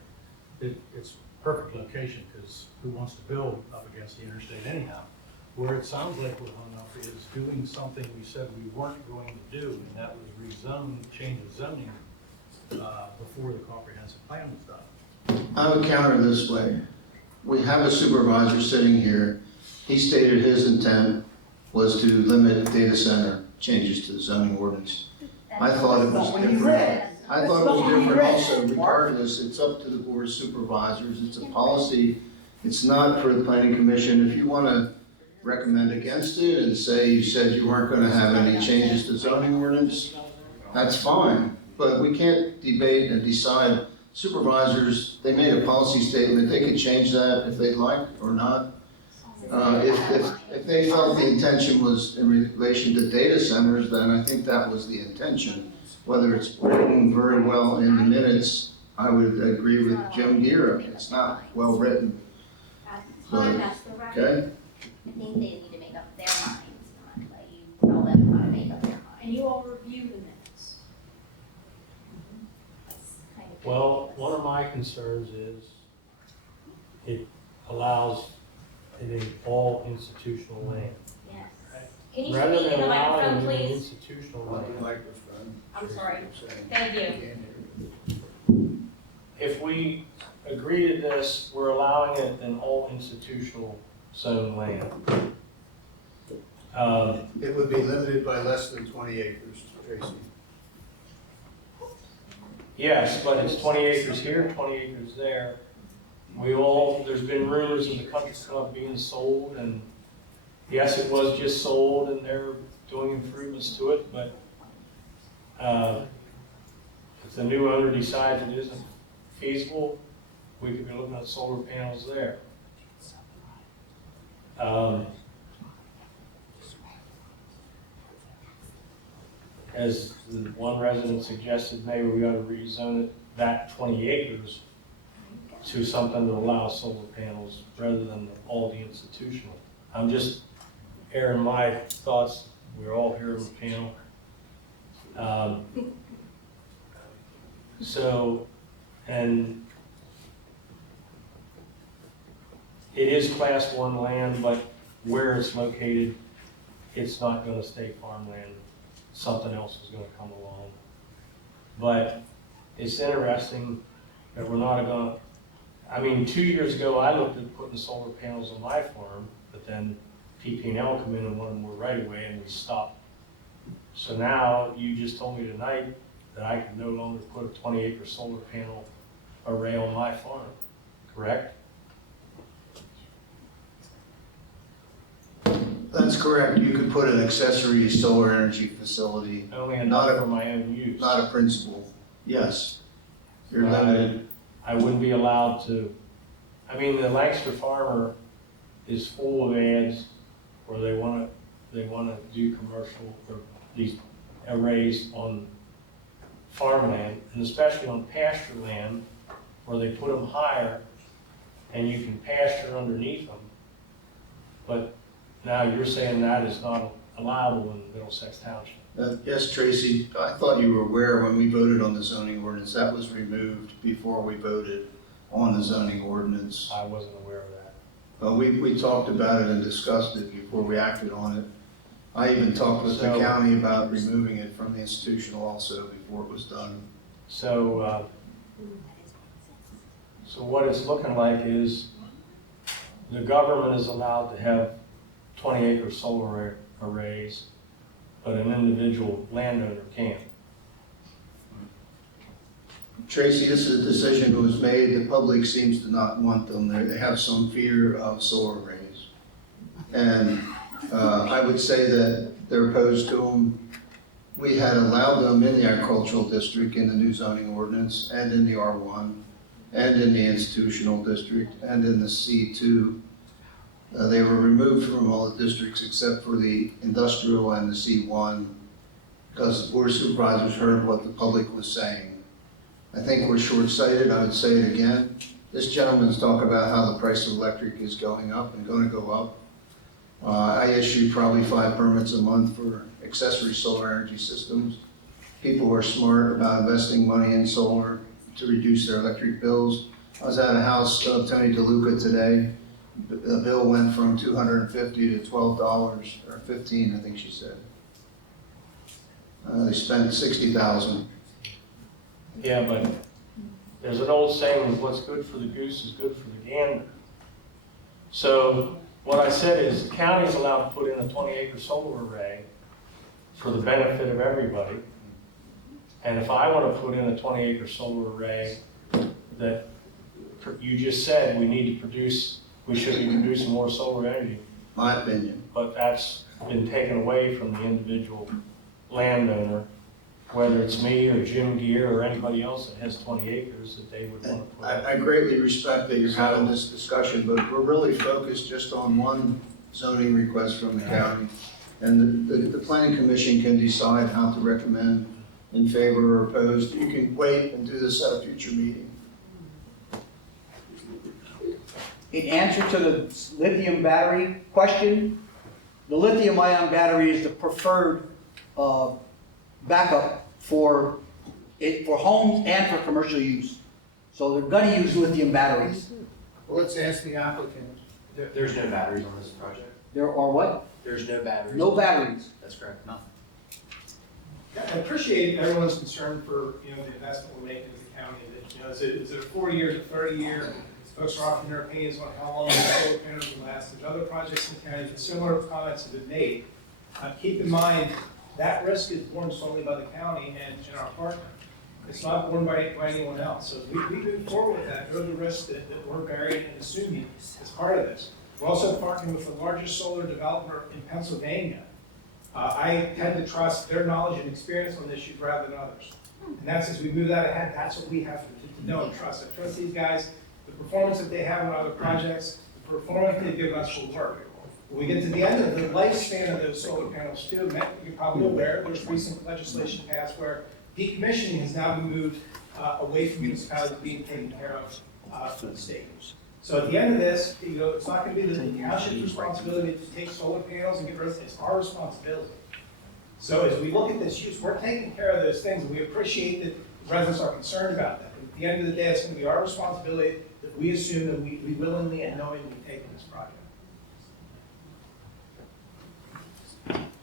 It's perfect location, because who wants to build up against the interstate anyhow? Where it sounds like we're hung up is doing something we said we weren't going to do, and that was rezone, change of zoning before the comprehensive plan was done. I would counter this way. We have a supervisor sitting here. He stated his intent was to limit data center changes to the zoning ordinance. I thought it was different. I thought it was different also. Regardless, it's up to the board of supervisors. It's a policy. It's not for the planning commission. If you want to recommend against it and say you said you weren't going to have any changes to zoning ordinance, that's fine. But we can't debate and decide. Supervisors, they made a policy statement. They could change that if they'd like or not. If they felt the intention was in relation to data centers, then I think that was the intention. Whether it's written very well in the minutes, I would agree with Jim Gira. It's not well written. That's the right. Okay? I think they need to make up their minds, not let you tell them how to make up their minds. And you all review the minutes. That's kind of. Well, one of my concerns is allows it in all institutional land. Yes. Can you Rather speak in than the allowing microphone, it in please? institutional Like land. the microphone. I'm sorry. Thank you. If we agree to this, we're allowing it in all institutional zone land. It would be limited by less than 20 acres, Tracy. Yes, but it's 20 acres here, 20 acres there. There's been rumors of the country club being sold, and yes, it was just sold, and they're doing improvements to it, but if the new owner decides it isn't feasible, we could be looking at solar panels there. As the one resident suggested, maybe we ought to rezone it, that 20 acres, to something that allows solar panels rather than all the institutional. I'm just airing my thoughts. We're all here on the panel. And it is class 1 land, but where it's located, it's not going to stay farmland. Something else is going to come along. But it's interesting that we're not going to, 2 years ago, I looked at putting solar panels on my farm, but then PP&L come in and wanted more right away, and we stopped. So now, you just told me tonight that I can no longer put a 20-acre solar panel array on my farm, correct? That's correct. You could put an accessory solar energy facility, Only enough for my own use. not a principal. Yes. You're limited. I wouldn't be allowed to, the Lancaster farmer is full of ads where they want to do commercial, or these arrays on farmland, and especially on pasture land, where they put them higher and you can pasture underneath them. But now you're saying that is not allowable in Middlesex Township. Yes, Tracy, I thought you were aware when we voted on the zoning ordinance, that was removed before we voted on the zoning ordinance. I wasn't aware of that. We talked about it and discussed it before we acted on it. I even talked with the county about removing it from the institutional also before it was done. So what it's looking like is the government is allowed to have 20-acre solar arrays, but an individual landowner can't. Tracy, this is a decision that was made. The public seems to not want them. They have some fear of solar arrays. And I would say that they're opposed to them. We had allowed them in the agricultural district, in the new zoning ordinance, and in the R1, and in the institutional district, and in the C2. They were removed from all the districts except for the industrial and the C1, because the Board of Supervisors heard what the public was saying. I think we're short-sighted. I would say it again. This gentleman's talk about how the price of electric is going up and going to go up. I issue probably 5 permits a month for accessory solar energy systems. People are smart about investing money in solar to reduce their electric bills. I was at a house of Tony DeLuca today. The bill went from $250 to $12, or $15, I think she said. They spent $60,000. Yeah, but there's an old saying, what's good for the goose is good for the gander. So what I said is the county's allowed to put in a 20-acre solar array for the benefit of everybody. And if I want to put in a 20-acre solar array that you just said we should be producing more solar energy. My opinion. But that's been taken away from the individual landowner, whether it's me or Jim Gear or anybody else that has 20 acres that they would want to put. I greatly respect that you're having this discussion, but we're really focused just on one zoning request from the county. And the planning commission can decide how to recommend in favor or opposed. You can wait and do this at a future meeting. In answer to the lithium battery question, the lithium ion battery is the preferred backup for homes and for commercial use. So they're going to use lithium batteries. Well, let's ask the applicant. There's no batteries on this project. There are what? There's no batteries. No batteries. That's correct. I appreciate everyone's concern for, the investment we're making as a county. That, is it a 40-year, is it a 30-year? Folks are offering their opinions on how long the solar panels will last. There's other projects in the county, but similar comments have been made. Keep in mind, that risk is borne solely by the county and our partner. It's not borne by anyone else. So we move forward with that. Those are the risks that we're bearing and assuming as part of this. We're also partnering with the largest solar developer in Pennsylvania. I tend to trust their knowledge and experience on issues rather than others. And that's, as we move that ahead, that's what we have to know and trust. I trust these guys, the performance that they have on other projects, the performance they give us will work. When we get to the end of the lifespan of those solar panels too, you're probably aware, there's recent legislation passed where decommissioning has now been moved away from municipalities being taken care of for the state. So at the end of this, it's not going to be the township's responsibility to take solar panels and get rid of it. It's our responsibility. So as we look at this use, we're taking care of those things, and we appreciate that residents are concerned about that. But at the end of the day, it's going to be our responsibility that we assume that we willingly and knowingly take in this project.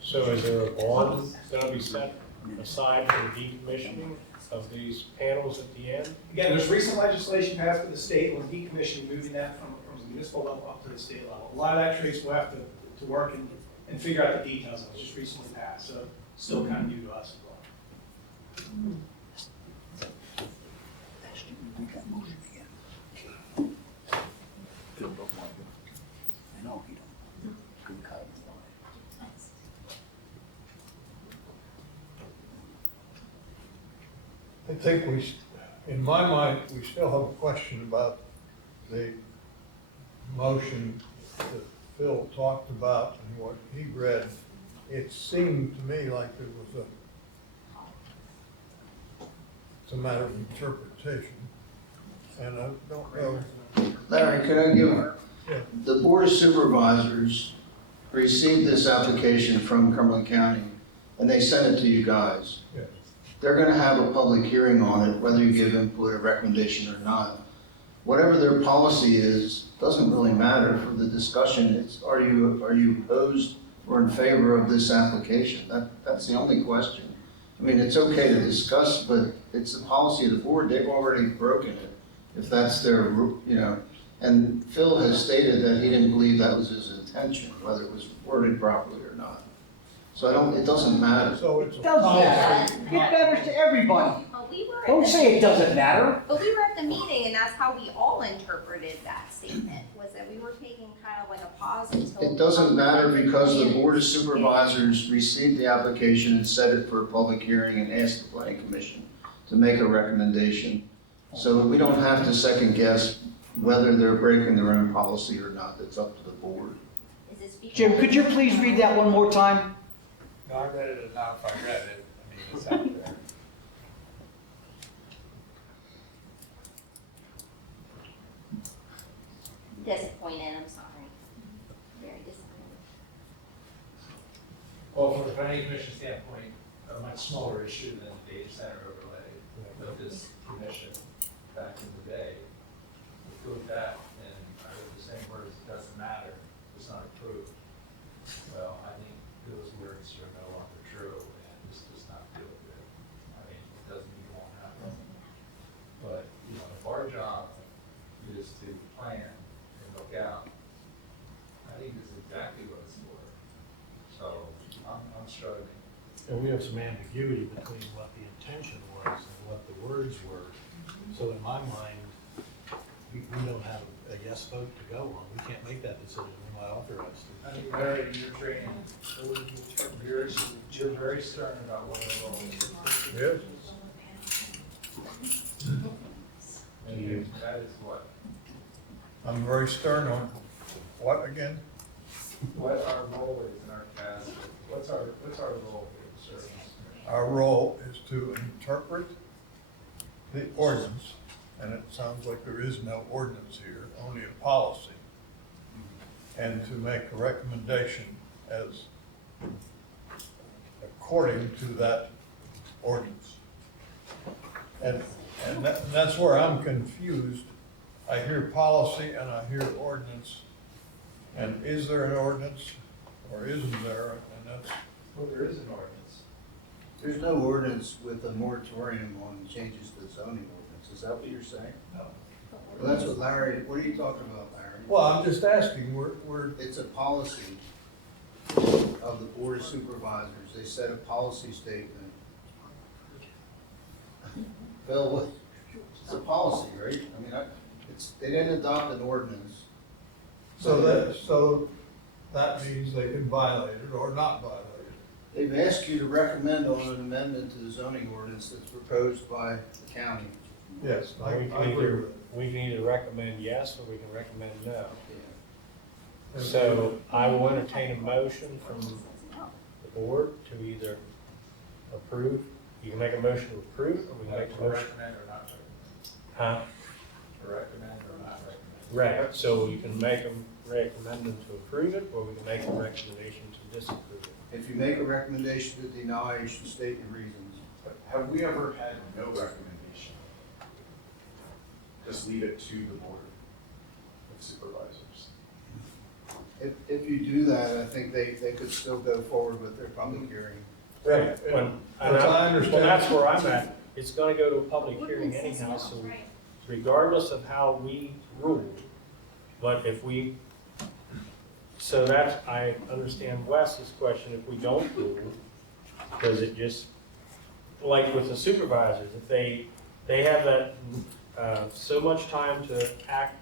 So is there a bond going to be set aside for the decommissioning of these panels at the end? Again, there's recent legislation passed by the state on decommissioning, moving that from the municipal level up to the state level. A lot of that, Trace, will have to work and figure out the details. It was just recently passed, so still kind of new to us as well. I think in my mind, we still have a question about the motion that Phil talked about and what he read. It seemed to me like it was it's a matter of interpretation, and I don't know. Larry, could I give, the Board of Supervisors received this application from Cumberland County, and they sent it to you guys. Yeah. They're gonna have a public hearing on it, whether you give input or recommendation or not. Whatever their policy is, doesn't really matter for the discussion. It's, are you opposed or in favor of this application? That's the only question. I mean, it's okay to discuss, but it's the policy of the board. They've already broken it. If that's their, and Phil has stated that he didn't believe that was his intention, whether it was worded properly or not. So it doesn't matter. So it's It does matter. It matters to everybody. Well, we were. Don't say it doesn't matter. But we were at the meeting, and that's how we all interpreted that statement, was that we were taking kind of like a pause until. It doesn't matter because the Board of Supervisors received the application and set it for a public hearing and asked the Planning Commission to make a recommendation. So we don't have to second guess whether they're breaking their own policy or not. It's up to the board. Is this because- Jim, could you please read that one more time? No, I read it, and now if I read it, I mean, it's out there. Disappointed, I'm sorry. Very disappointed. Well, from the planning commission standpoint, a much smaller issue than the data center overlay with this commission back in the day. We proved that, and I heard the same words, it doesn't matter, it's not approved. Well, I think those words are no longer true, and this does not feel good. I mean, it doesn't mean it won't happen. But, if our job is to plan and look out, I think this is exactly what it's for. So, I'm struggling. And we have some ambiguity between what the intention was and what the words were. So in my mind, we don't have a yes vote to go on. We can't make that decision. We're not authorized to. I think, Larry, you're training, you're very stern about what the role is. Yes. And that is what? I'm very stern on what again? What our role is in our task, what's our role for the service? Our role is to interpret the ordinance, and it sounds like there is no ordinance here, only a policy, and to make a recommendation as according to that ordinance. And that's where I'm confused I hear policy and I hear ordinance. And is there an ordinance or isn't there? And that's, Well, there is an ordinance. There's no ordinance with a moratorium on changes to the zoning ordinance. Is that what you're saying? No. Well, that's what Larry, what are you talking about, Larry? well, I'm just asking, It's a policy of the Board of Supervisors. They set a policy statement. Bill, what, it's a policy, right? I mean, they didn't adopt an ordinance. so that means they can violate it or not violate it. They've asked you to recommend on an amendment to the zoning ordinance that's proposed by the county. Yes, I We can agree either, with it. we can either recommend yes or we can recommend no. Yeah. So I will entertain a motion from the board to either approve, you can make a motion to approve, or we can make a To motion. recommend or not recommend. Huh? To recommend or not recommend. Right, so you can make them, recommend them to approve it, or we can make a recommendation to disapprove it. If you make a recommendation to deny, you should state your reasons. But have we ever had no recommendation? Just leave it to the board of supervisors? If you do that, I think they could still go forward with their public hearing. Right. As I understand- Well, that's where I'm at. It's gonna go to a public hearing anyhow, so regardless of how we rule, but if we, so that's, I understand Wes's question, if we don't rule, does it just, like with the supervisors, if they have that, so much time to act,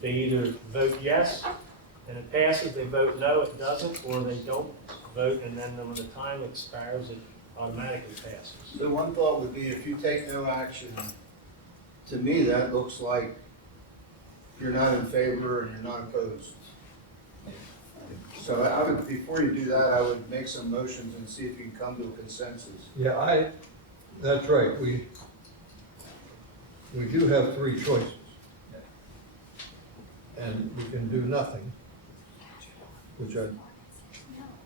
they either vote yes, and it passes, they vote no, it doesn't, or they don't vote, and then when the time expires, it automatically passes. The one thought would be if you take no action, to me, that looks like you're not in favor and you're not opposed. So I would, before you do that, I would make some motions and see if you can come to a consensus. Yeah, that's right, we do have three choices. And we can do nothing,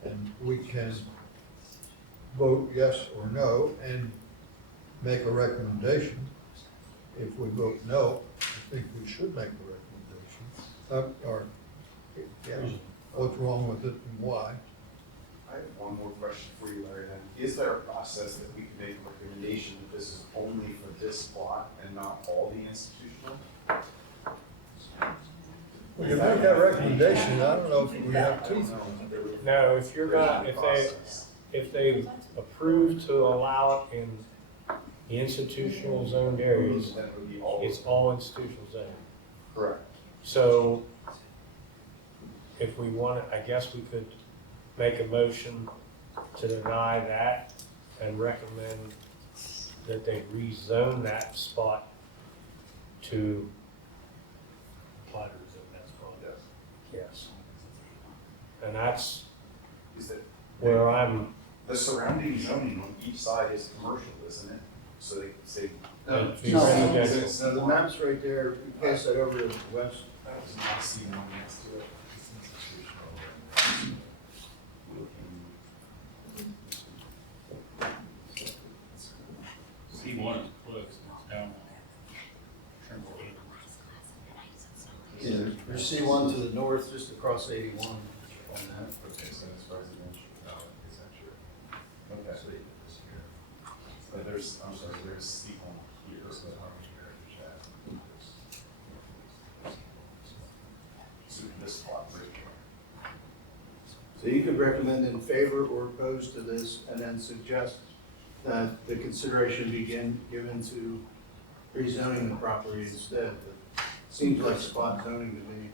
and we can vote yes or no and make a recommendation. If we vote no, I think we should make a recommendation. What's wrong with it and why? I have one more question for you, Larry, then. Is there a process that we can make a recommendation that this is only for this plot and not all the institutional? We can make that recommendation, I don't know if we have teeth. No, if you're gonna, if they approve to allow it in the institutional zoned areas, Then it would be all. it's all institutional zoned. Correct. So if we want, I guess we could make a motion to deny that and recommend that they rezone that spot to platter zone, that's called. Yes. Yes. And that's Is that where I'm, the surrounding zoning on each side is commercial, isn't it? So they could say. No, Be no, residential. the map's right there, you pass that over to the west. That was not seen one next to it. It's institutional. C1 is close, it's down. Trimble. Yeah, there's C1 to the north, just across 81 on that. Okay, so it's residential. No, is that true? Okay. But there's, I'm sorry, there's C1 here. So this plot right here. So you could recommend in favor or opposed to this, and then suggest that the consideration be given to rezoning the property instead. But seems like spot zoning to me.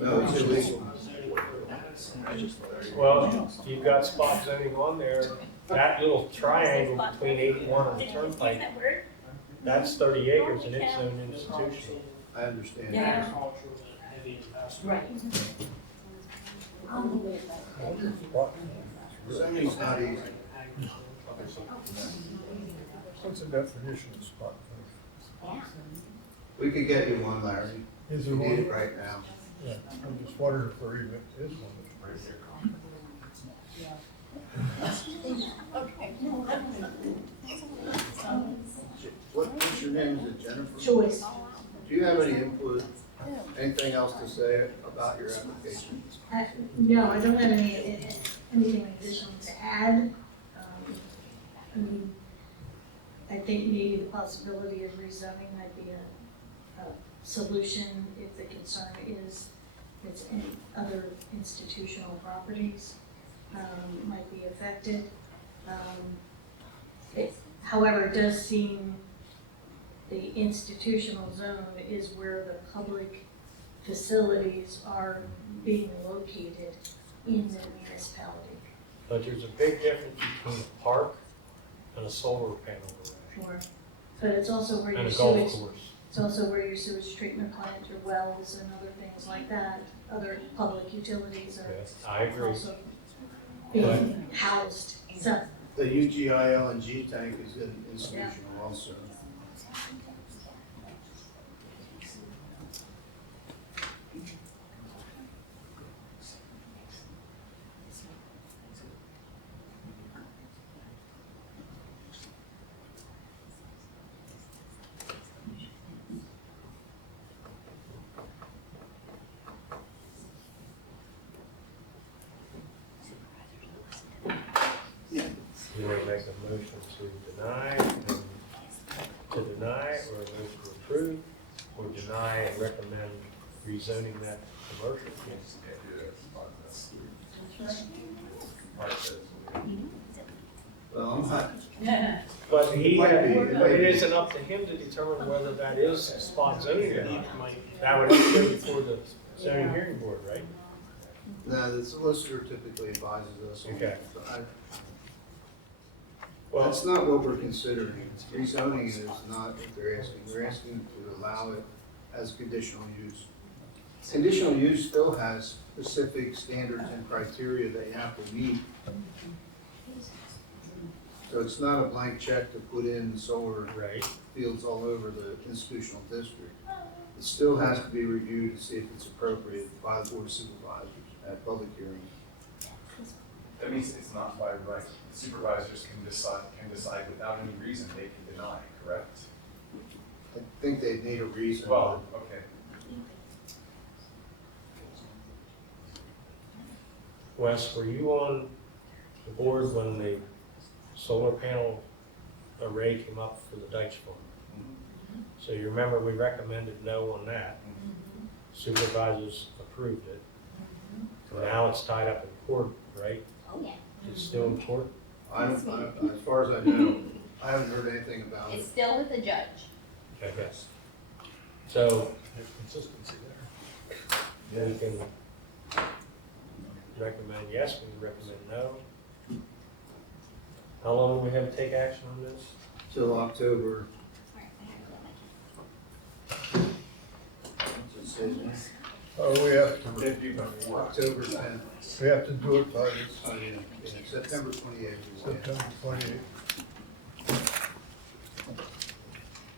No, it's illegal. well, you've got spot zoning on there. That little triangle between 81 and the turnpike, that's 30 acres and it's zoned institutional. I understand. Yeah. Right. Zoning's not easy. What's the definition of spot zoning? We could get you one, Larry. Is We there need it one? right now. Yeah, I'm just wondering if there even is one. Okay. What's your name? Is it Jennifer? Joyce. Do you have any input, anything else to say about your application? No, I don't have anything additional to add. I mean, I think maybe the possibility of rezoning might be a solution if the concern is it's in other institutional properties might be affected. However, it does seem the institutional zone is where the public facilities are being located in the municipality. But there's a big difference between a park and a solar panel array. Sure. But it's also where And your a golf sewage, course. it's also where your sewage treatment plant or wells and other things like that, other public utilities are Yes, I agree. also being housed. So, The UGI LNG tank is institutional also. You want to make a motion to deny, or motion to approve, or deny and recommend rezoning that commercial? Well, I'm not, But he, It might be, but it might it be. isn't up to him to determine whether that is spot zoning or not. That would have to go before the zoning hearing board, right? no, the solicitor typically advises us. on Okay. it. Well, That's not what we're considering. Rezoning is not what they're asking. We're asking to allow it as conditional use. Conditional use still has specific standards and criteria that you have to meet. So it's not a blank check to put in solar right. fields all over the institutional district. It still has to be reviewed to see if it's appropriate by the board of supervisors at public hearing. That means it's not by right. Supervisors can decide without any reason they can deny, correct? I think they need a reason. Well, okay. Wes, were you on the board when the solar panel array came up for the Dykes Farm? So you remember we recommended no on that. Supervisors approved it. Now it's tied up in court, right? Oh, yeah. It's still in court? As far as I know, I haven't heard anything about It's it. still with the judge. Okay. So There's consistency there. we can recommend yes, we can recommend no. How long do we have to take action on this? Till October. Oh, we have to, October 10th. we have to do it by this Oh, yeah, September 28th. September 28th.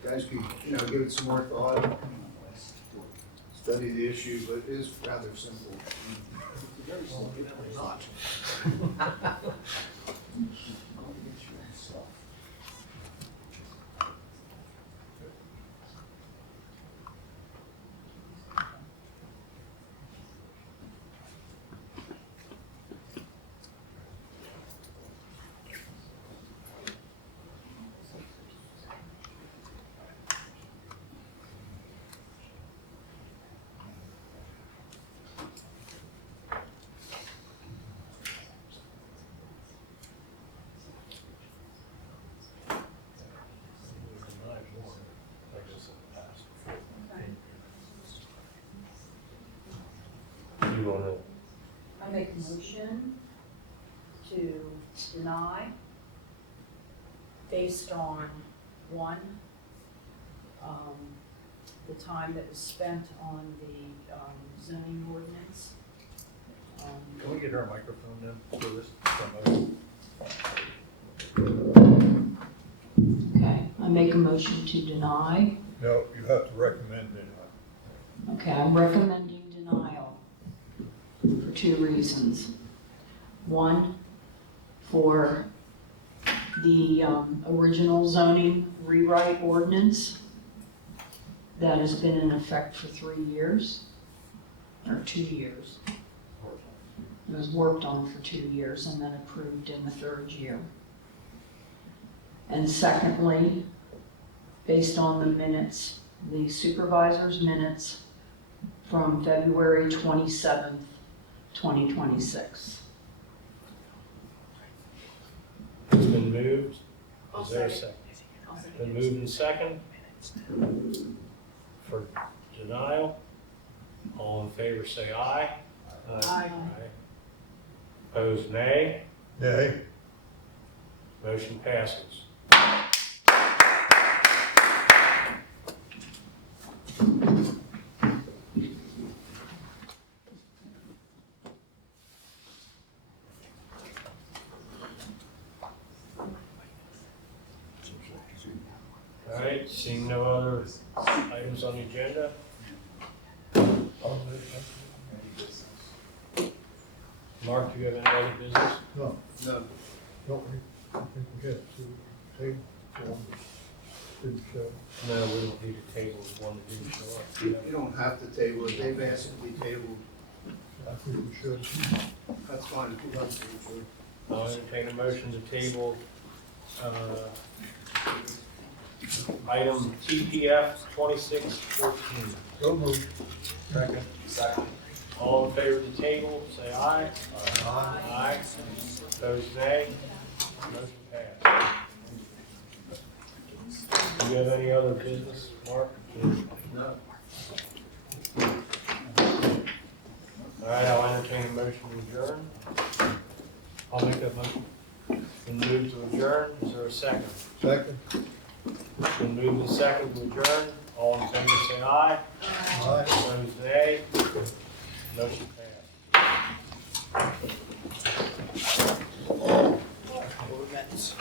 Guys could, give it some more thought, study the issue, but it is rather simple. You want to, I make a motion to deny based on, one, the time that was spent on the zoning ordinance. Can we get her a microphone then for this promo? Okay, I make a motion to deny. No, you have to recommend it. Okay, I'm recommending denial for two reasons. One, for the original zoning rewrite ordinance that has been in effect for 3 years, or 2 years. It was worked on for 2 years and then approved in the 3rd year. And secondly, based on the minutes, the supervisor's minutes from February 27th, 2026. It's been moved. I'll Is there a second. second? Been moved in second. For denial, all in favor say aye. Aye. Opposed, nay. Nay. Motion passes. All right, seeing no other items on the agenda, Mark, do you have any other business? No, No, don't we, I think we had to table one that didn't show. No, we don't need a table, if one that didn't show up. you don't have to table it, they've asked it to be tabled, I think we should. that's fine, if you don't table it. I'll entertain a motion to table, item TPF 2614. So moved. Second. All in favor of the table, say aye. Aye. Aye. Opposed, nay. Motion passed. Do you have any other business, Mark? No. All right, I'll entertain a motion to adjourn. I'll make that motion. Been moved to adjourn, is there a second? Second. Been moved and second to adjourn, all in favor say aye. Aye. Opposed, nay. Motion passed. Minutes.